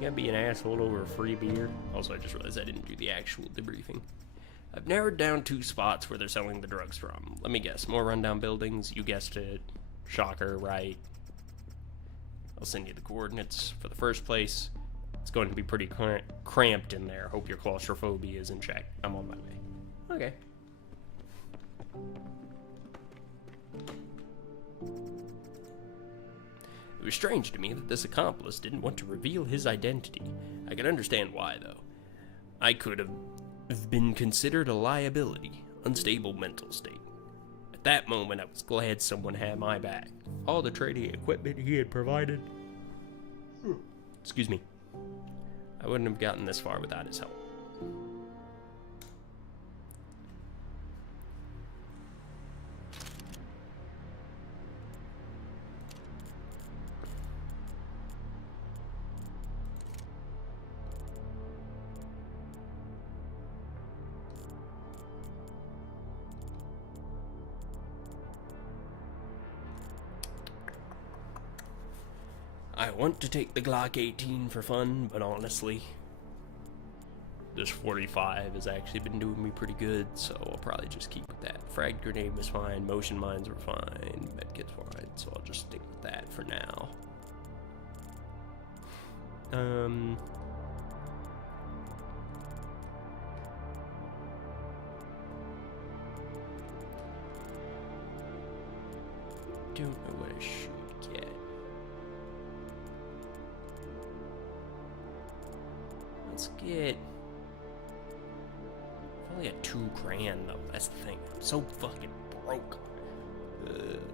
gotta be an asshole over a free beer. Also, I just realized I didn't do the actual debriefing. I've narrowed down 2 spots where they're selling the drugs from. Let me guess. More rundown buildings. You guessed it. Shocker, right? I'll send you the coordinates for the first place. It's going to be pretty cramped in there. Hope your claustrophobia is in check. I'm on my way. Okay. It was strange to me that this accomplice didn't want to reveal his identity. I can understand why, though. I could have been considered a liability, unstable mental state. At that moment, I was glad someone had my back. All the trading equipment he had provided. Excuse me. I wouldn't have gotten this far without his help. I want to take the Glock 18 for fun, but honestly, this 45 has actually been doing me pretty good, so I'll probably just keep with that. Frag grenade was fine, motion mines were fine, medkit's fine, so I'll just stick with that for now. Don't know what I should get. Let's get probably at $2,000 though. That's the thing. I'm so fucking broke.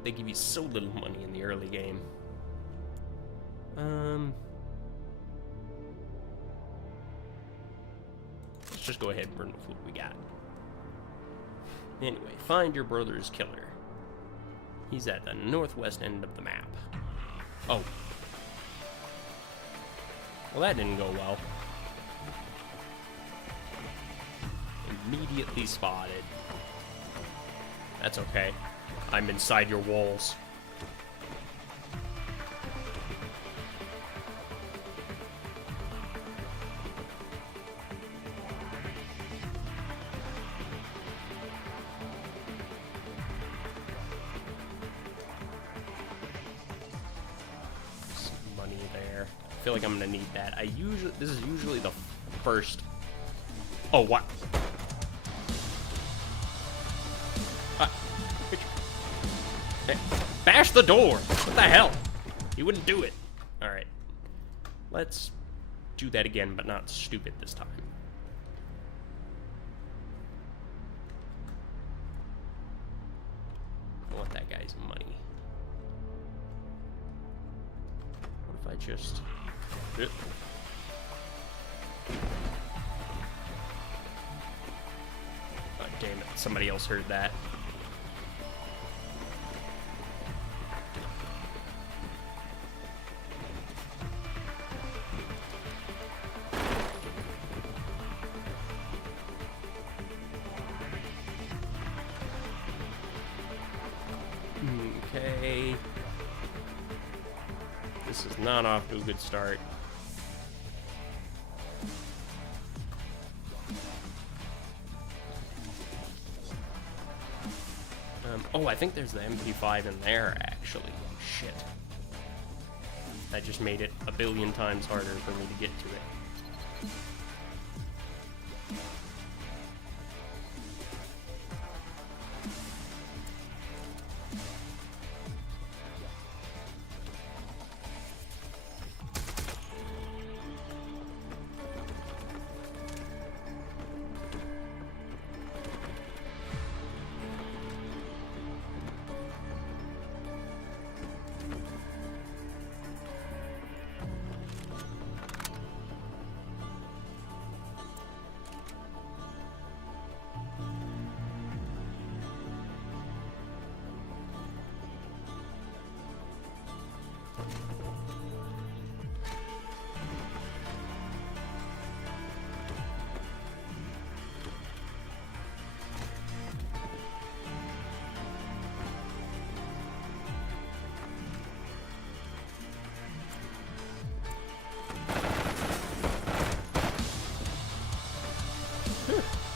They give you so little money in the early game. Let's just go ahead and burn with what we got. Anyway, find your brother's killer. He's at the northwest end of the map. Oh. Well, that didn't go well. Immediately spotted. That's okay. I'm inside your walls. Some money there. I feel like I'm gonna need that. This is usually the first. Oh, what? Bash the door! What the hell? You wouldn't do it. Alright. Let's do that again, but not stupid this time. I want that guy's money. What if I just... Oh, damn it. Somebody else heard that. Okay. This is not off to a good start. Oh, I think there's the MP5 in there, actually. Shit. That just made it a billion times harder for me to get to it.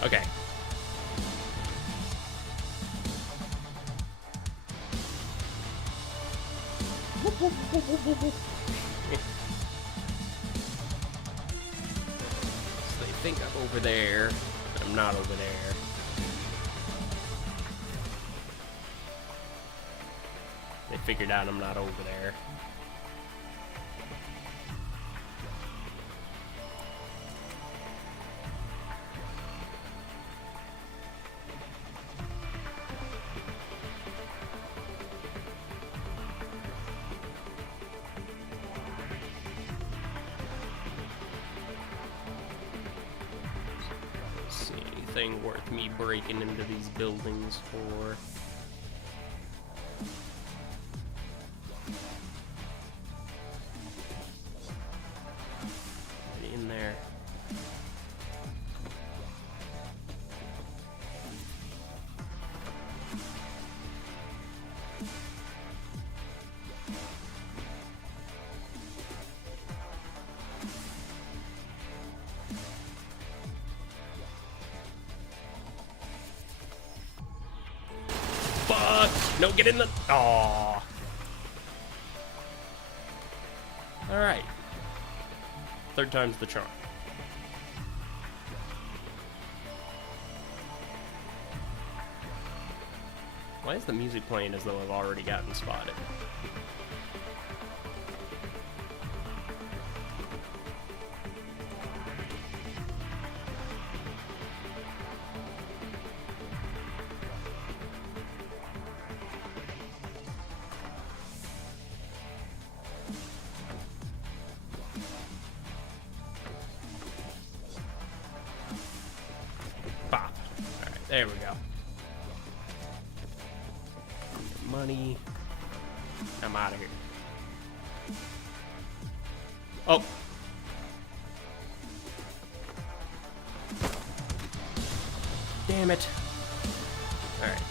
Okay. So they think I'm over there, but I'm not over there. They figured out I'm not over there. See anything worth me breaking into these buildings for? Get in there. Fuck! No, get in the... Aww. Alright. Third time's the charm. Why is the music playing as though I've already gotten spotted? Bop. Alright, there we go. Money. I'm out of here. Oh. Damn it. Alright.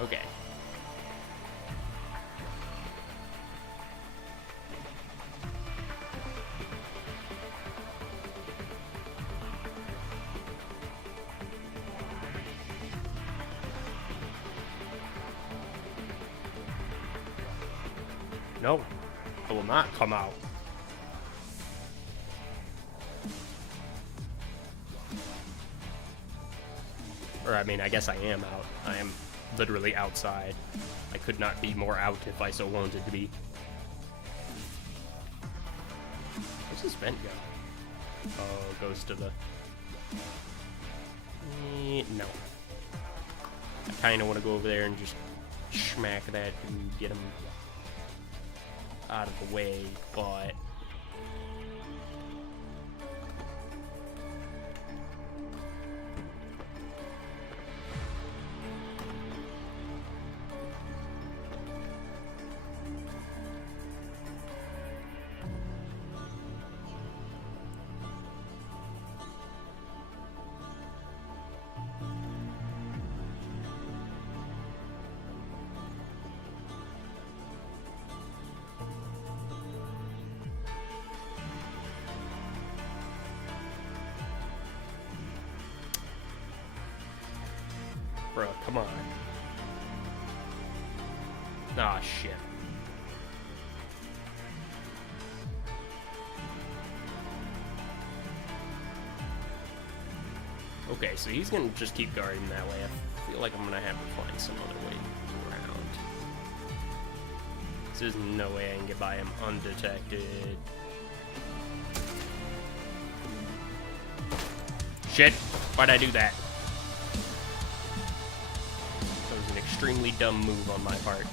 Okay. No, I will not come out. Or, I mean, I guess I am out. I am literally outside. I could not be more out if I so wanted to be. Where's this vent go? Oh, it goes to the... No. I kind of want to go over there and just smack that and get him out of the way, but... Bro, come on. Ah, shit. Okay, so he's gonna just keep guarding that way. I feel like I'm gonna have to find some other way around. There's no way I can get by him undetected. Shit! Why'd I do that? That was an extremely dumb move on my part.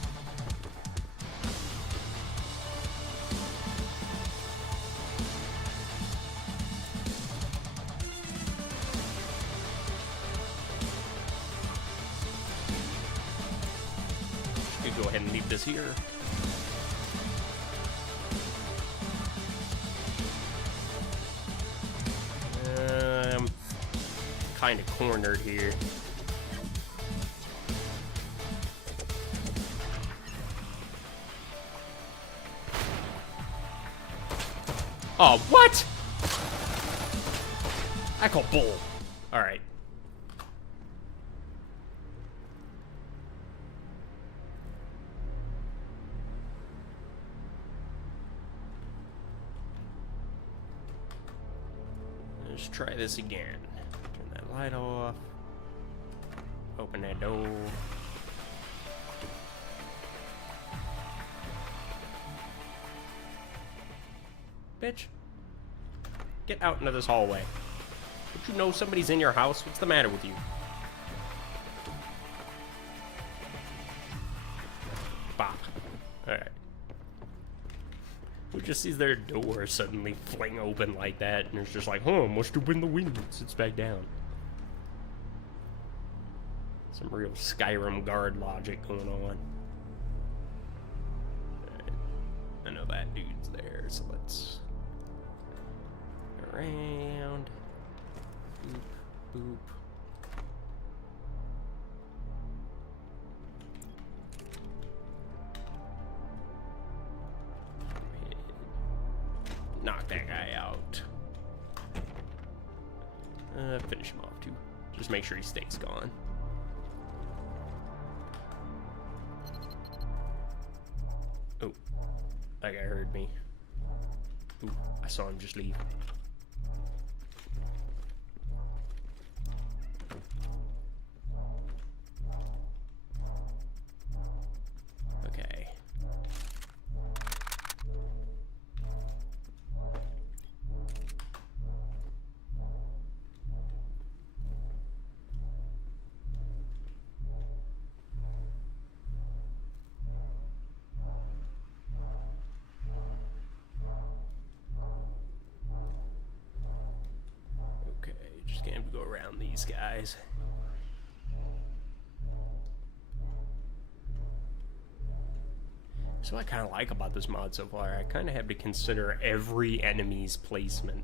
Go ahead and leave this here. Kind of cornered here. Oh, what? I call bull. All right. Let's try this again. Turn that light off. Open that door. Bitch. Get out into this hallway. Don't you know somebody's in your house? What's the matter with you? Bop. Alright. Who just sees their door suddenly fling open like that, and it's just like, huh, must have been the wind. Sits back down. Some real Skyrim guard logic going on. Right. I know that dude's there, so let's go around. Boop, boop. Knock that guy out. Finish him off too. Just make sure he stays gone. Oh, that guy heard me. Ooh, I saw him just leave. Okay. Just can't go around these guys. So what I kind of like about this mod so far, I kind of have to consider every enemy's placement.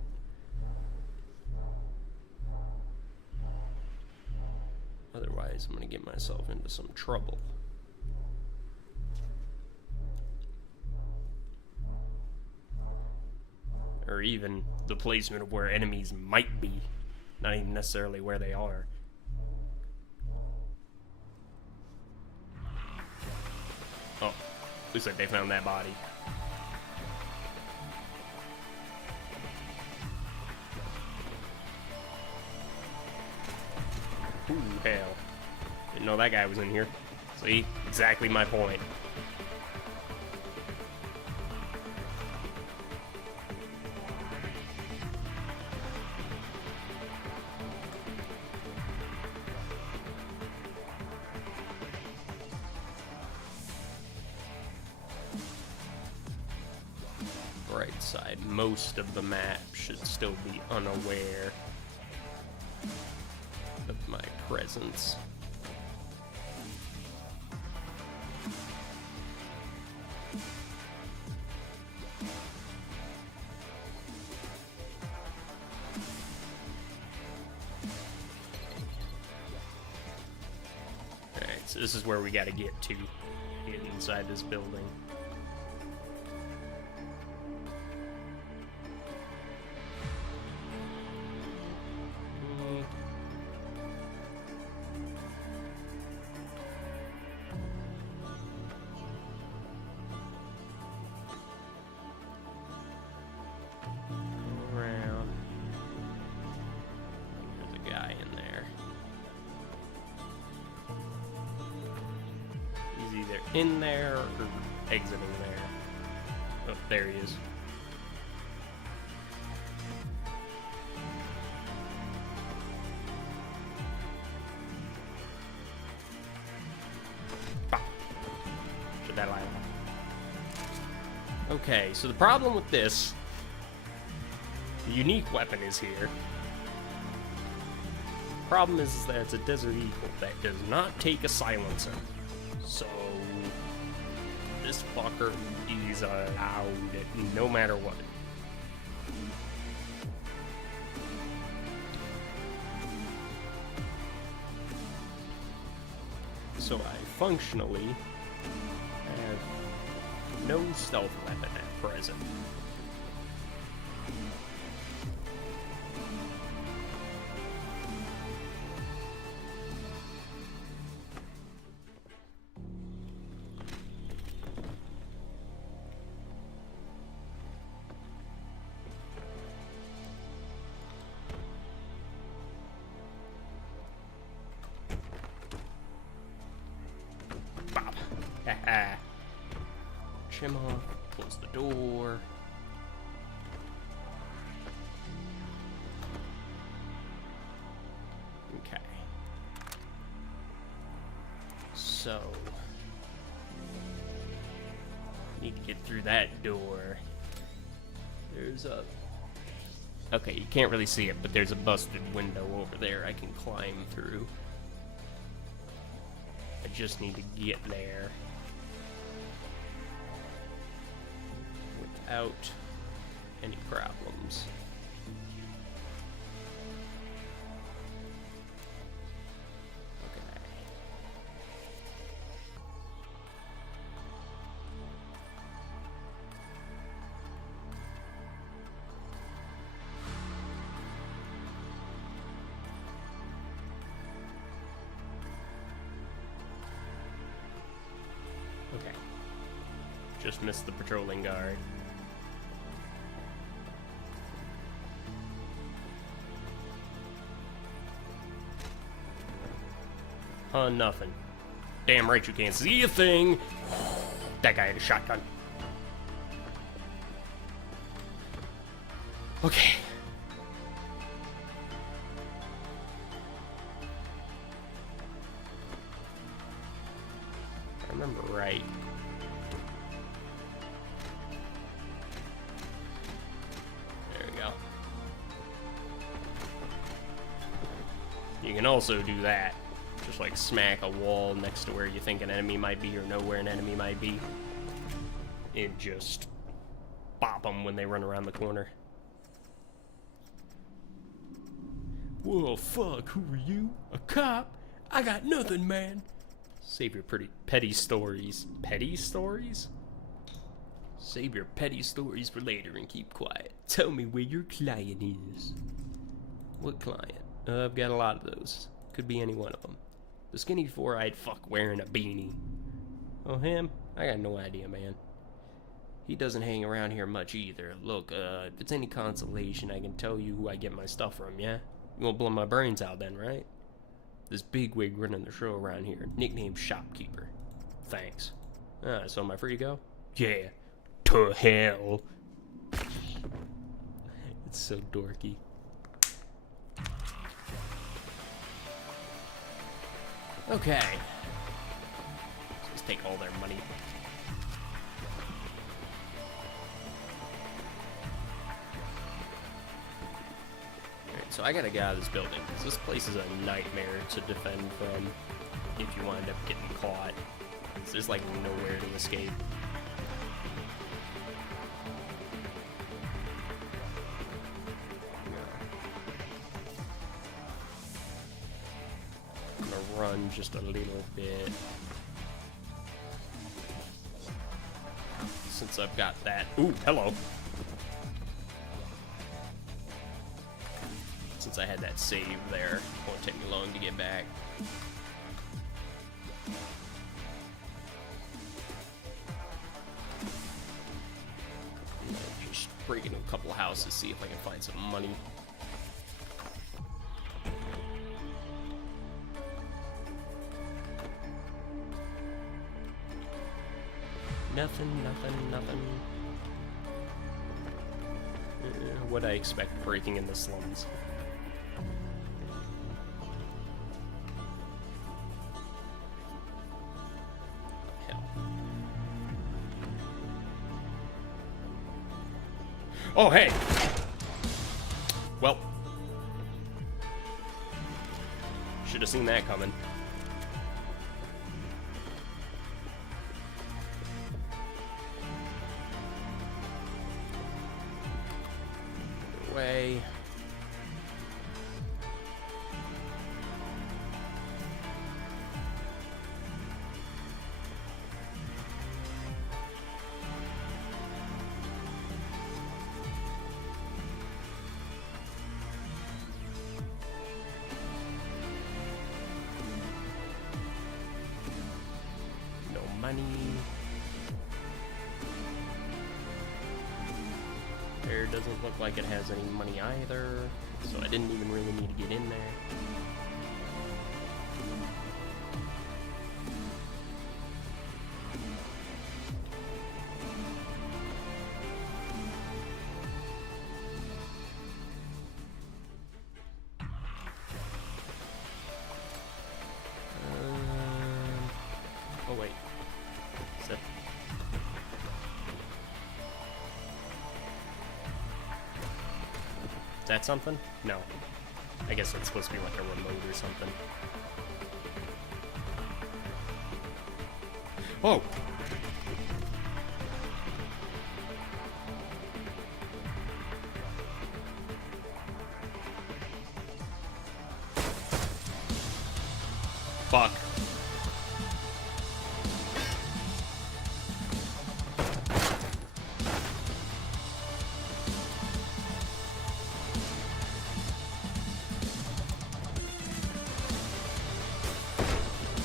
Otherwise, I'm going to get myself into some trouble. Or even the placement of where enemies might be. Not even necessarily where they are. Oh, looks like they found that body. Ooh, hell. Didn't know that guy was in here. See? Exactly my point. Right side, most of the map should still be unaware of my presence. Alright, so this is where we gotta get to. Get inside this building. in there or exiting there. Oh, there he is. Should that line? Okay, so the problem with this, the unique weapon is here. Problem is that it's a Desert Eagle that does not take a silencer. So this fucker is allowed no matter what. So I functionally have no stealth weapon at present. Bop. Haha. Trim off, close the door. Okay. So, need to get through that door. There's a... Okay, you can't really see it, but there's a busted window over there I can climb through. I just need to get there without any problems. Okay. Okay. Just missed the patrolling guard. Nothing. Damn right you can't see a thing. That guy had a shotgun. Okay. I remember right. There we go. You can also do that. Just like smack a wall next to where you think an enemy might be or know where an enemy might be. And just bop them when they run around the corner. Whoa, fuck, who are you? A cop? I got nothing, man. Save your pretty petty stories. Petty stories? Save your petty stories for later and keep quiet. Tell me where your client is. What client? I've got a lot of those. Could be any one of them. The skinny four-eyed fuck wearing a beanie. Oh, him? I got no idea, man. He doesn't hang around here much either. Look, if it's any consolation, I can tell you who I get my stuff from, yeah? You won't blow my brains out then, right? This bigwig running the show around here, nicknamed Shopkeeper. Thanks. So am I free to go? Yeah. To hell. It's so dorky. Okay. Let's take all their money. Alright, so I gotta get out of this building, because this place is a nightmare to defend from if you wind up getting caught. There's like nowhere to escape. Run just a little bit since I've got that. Ooh, hello. Since I had that save there, won't take me long to get back. Just break into a couple of houses, see if I can find some money. Nothing, nothing, nothing. What'd I expect breaking in the slums? Hell. Oh, hey! Well. Should have seen that coming. Way. No money. There doesn't look like it has any money either, so I didn't even really need to get in there. Oh wait, is that... Is that something? No. I guess it's supposed to be like a remote or something. Whoa! Fuck.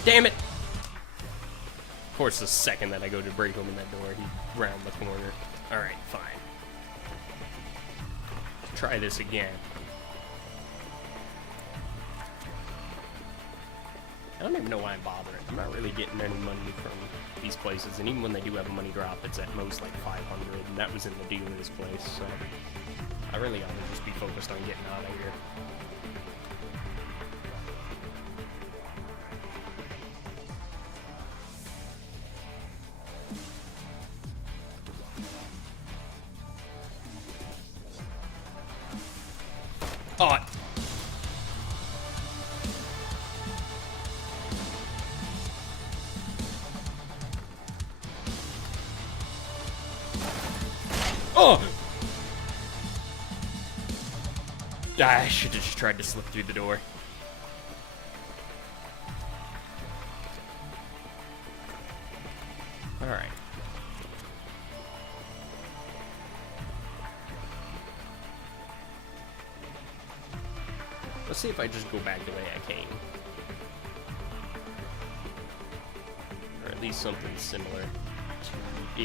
Damn it! Of course, the second that I go to break open that door, he's round the corner. Alright, fine. Try this again. I don't even know why I'm bothering. I'm not really getting any money from these places, and even when they do have a money drop, it's at most like 500, and that was in the dealer's place, so I really ought to just be focused on getting out of here. Oh. Oh! I should have just tried to slip through the door. Alright. Let's see if I just go back the way I came. Or at least something similar to it. Yeah,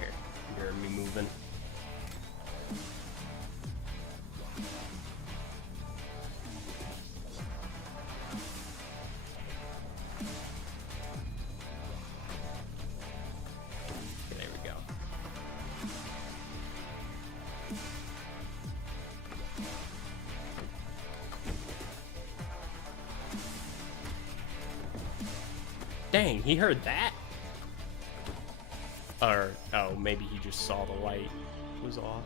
here. You heard me moving. Okay, there we go. Dang, he heard that? Or, oh, maybe he just saw the light was off.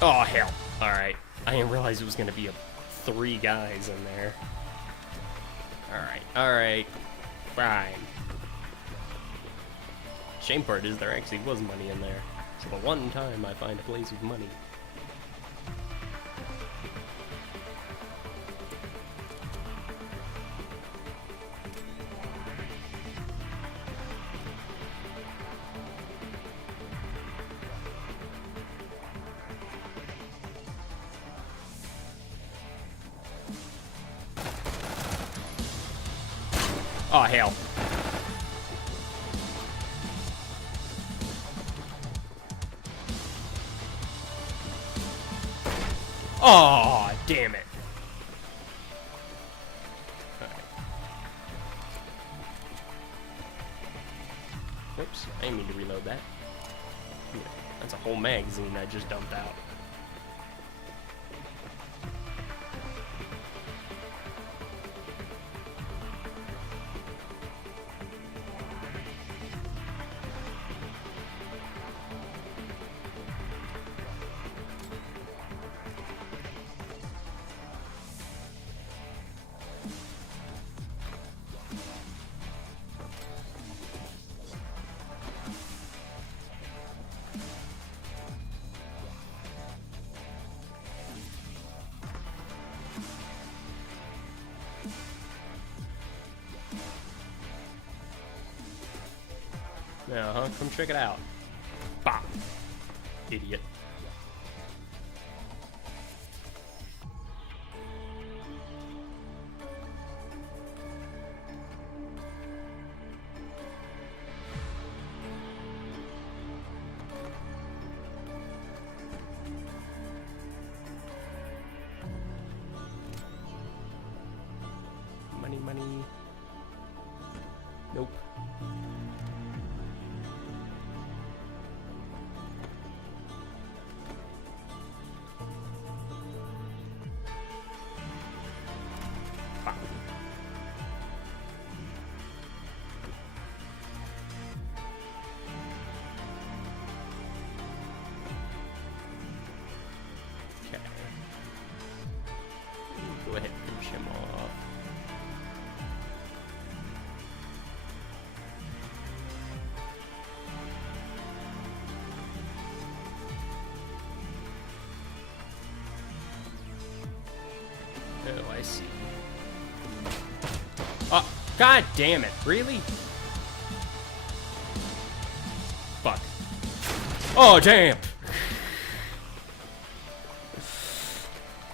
Oh, hell. Alright. I didn't realize it was going to be 3 guys in there. Alright, alright. Fine. Shame part is there actually was money in there. So the one time I find a place with money. Oh, hell. Oh, damn it. Alright. Oops, I didn't mean to reload that. Yeah, that's a whole magazine I just dumped out. Uh-huh, come check it out. Bop. Idiot. Money, money. Nope. Okay. Go ahead and finish him off. Oh, I see. Oh, god damn it. Really? Fuck. Oh, damn.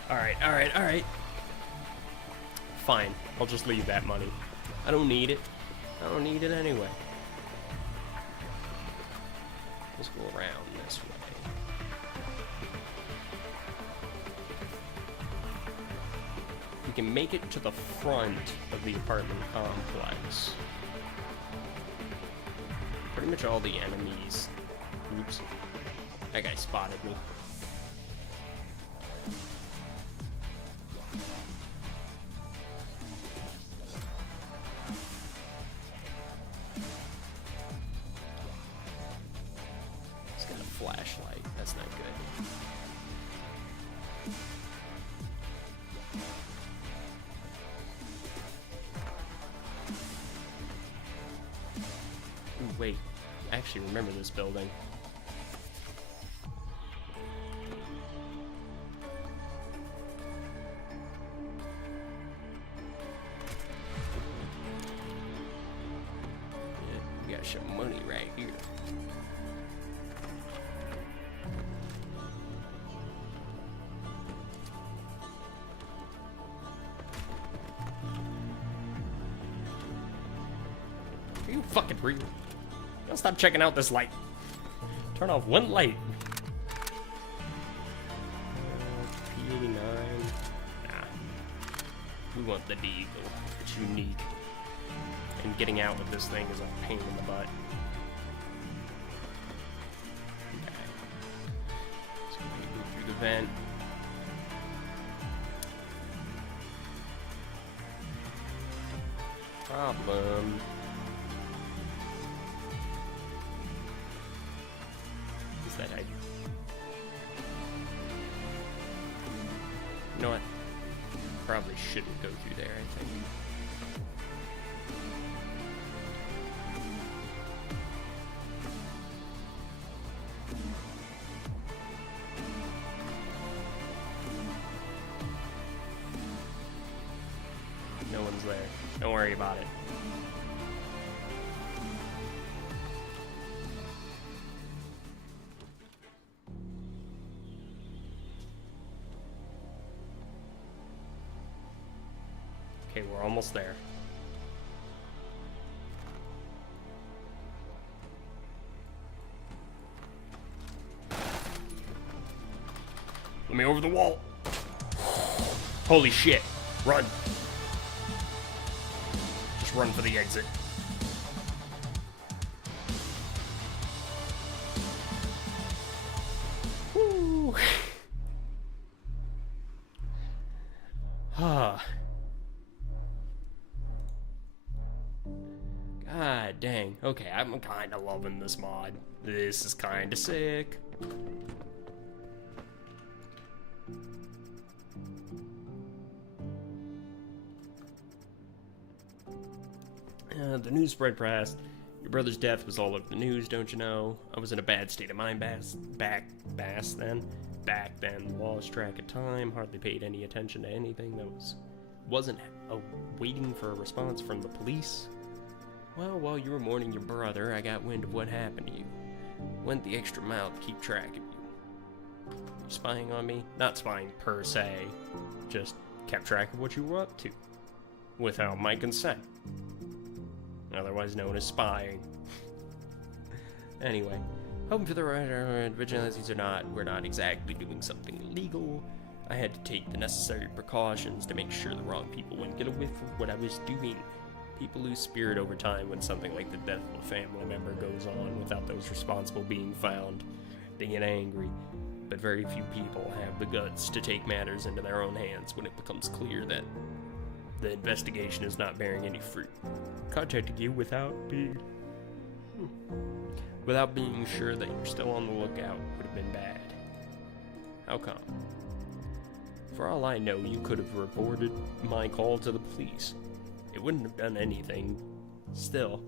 Alright, alright, alright. Fine. I'll just leave that money. I don't need it. I don't need it anyway. Let's go around this way. We can make it to the front of the apartment complex. Pretty much all the enemies. Oops. That guy spotted me. He's got a flashlight. That's not good. Ooh, wait. I actually remember this building. Yeah, we got some money right here. Are you fucking real? Y'all stop checking out this light. Turn off one light. P89. Nah. We want the Deagle. It's unique. And getting out with this thing is a pain in the butt. Okay. So we go through the vent. Problem. That I... You know what? Probably shouldn't go through there, I think. No one's there. Don't worry about it. Okay, we're almost there. Let me over the wall. Holy shit. Run. Just run for the exit. Woo. God dang. Okay, I'm kind of loving this mod. This is kind of sick. The news spread fast. Your brother's death was all over the news, don't you know? I was in a bad state of mind back then. Lost track of time, hardly paid any attention to anything that wasn't waiting for a response from the police. Well, while you were mourning your brother, I got wind of what happened to you. Went the extra mile to keep track of you. You spying on me? Not spying per se, just kept track of what you were up to. Without my consent. Otherwise known as spying. Anyway, hoping for the right vigilantes or not, we're not exactly doing something illegal. I had to take the necessary precautions to make sure the wrong people wouldn't get a whiff of what I was doing. People lose spirit over time when something like the death of a family member goes on without those responsible being found. They get angry, but very few people have the guts to take matters into their own hands when it becomes clear that the investigation is not bearing any fruit. Contacting you without being sure that you're still on the lookout would have been bad. How come? For all I know, you could have reported my call to the police. It wouldn't have done anything. Still,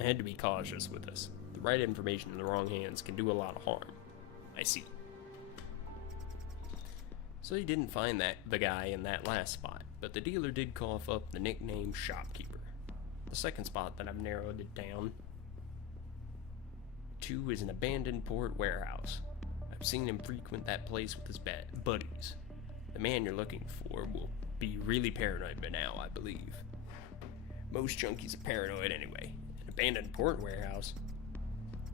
I had to be cautious with this. The right information in the wrong hands can do a lot of harm. I see. So you didn't find the guy in that last spot, but the dealer did cough up the nickname Shopkeeper. The second spot that I've narrowed it down to is an abandoned port warehouse. I've seen him frequent that place with his buddies. The man you're looking for will be really paranoid by now, I believe. Most junkies are paranoid anyway. An abandoned port warehouse?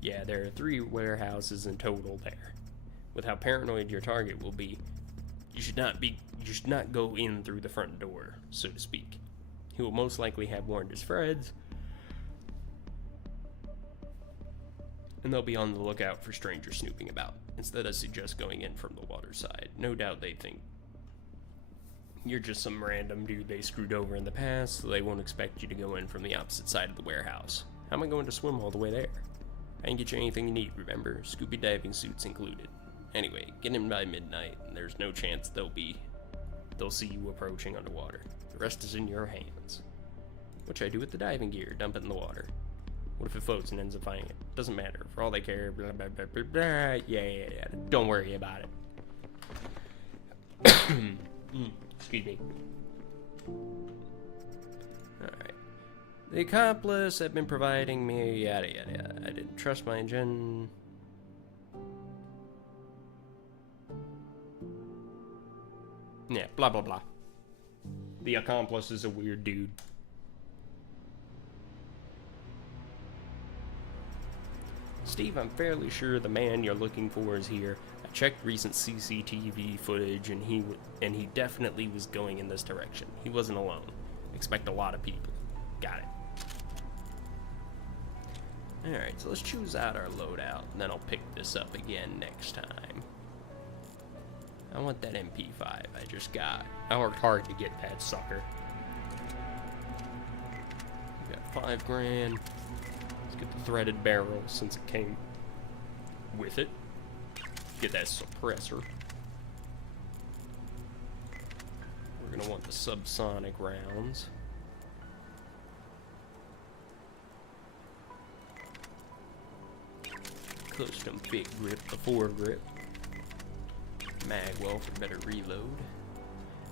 Yeah, there are 3 warehouses in total there. With how paranoid your target will be, you should not go in through the front door, so to speak. He will most likely have warned his friends, and they'll be on the lookout for strangers snooping about. Instead, I suggest going in from the water side. No doubt they think you're just some random dude they screwed over in the past, so they won't expect you to go in from the opposite side of the warehouse. How am I going to swim all the way there? I can get you anything you need, remember? Scuba diving suits included. Anyway, get in by midnight, and there's no chance they'll see you approaching underwater. The rest is in your hands. What should I do with the diving gear? Dump it in the water. What if it floats and ends up finding it? Doesn't matter. For all they care, blah, blah, blah, blah, blah. Yeah. Don't worry about it. Excuse me. Alright. The accomplice had been providing me yada. I didn't trust my engine. Yeah, blah blah blah. The accomplice is a weird dude. Steve, I'm fairly sure the man you're looking for is here. I checked recent CCTV footage and he definitely was going in this direction. He wasn't alone. Expect a lot of people. Got it. Alright, so let's choose out our loadout, and then I'll pick this up again next time. I want that MP5 I just got. I worked hard to get that sucker. We got $5 grand. Let's get the threaded barrel since it came with it. Get that suppressor. We're gonna want the subsonic rounds. Custom big grip, the foregrip. Magwell for better reload.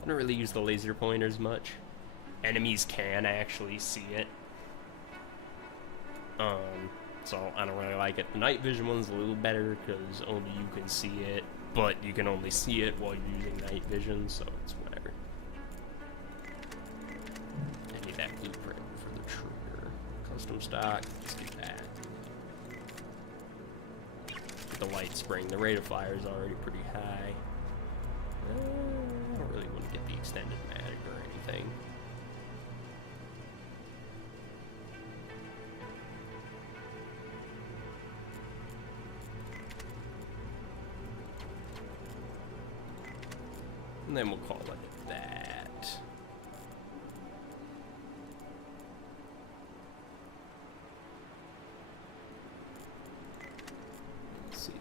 I don't really use the laser pointers much. Enemies can actually see it. So I don't really like it. The night vision one's a little better because only you can see it, but you can only see it while you're using night vision, so it's whatever. I need that blueprint for the trigger. Custom stock, let's get that. Get the light spring. The rate of fire is already pretty high. extended mag or anything. And then we'll call it that. Let's see.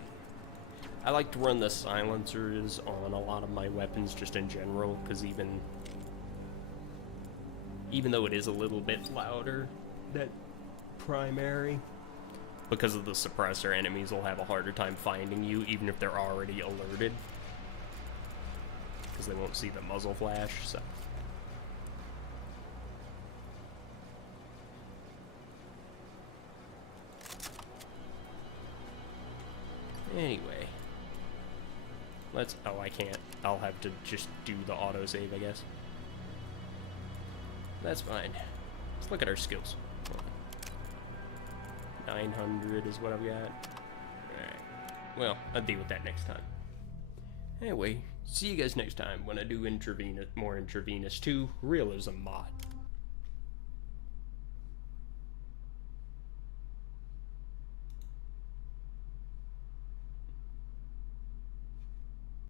I like to run the silencers on a lot of my weapons just in general, because even though it is a little bit louder, that primary, because of the suppressor, enemies will have a harder time finding you, even if they're already alerted. Because they won't see the muzzle flash, so. Anyway. Oh, I can't. I'll have to just do the autosave, I guess. That's fine. Let's look at our skills. 900 is what I've got. Alright. Well, I'll deal with that next time. Anyway, see you guys next time when I do more Intravenous 2 Realism mod.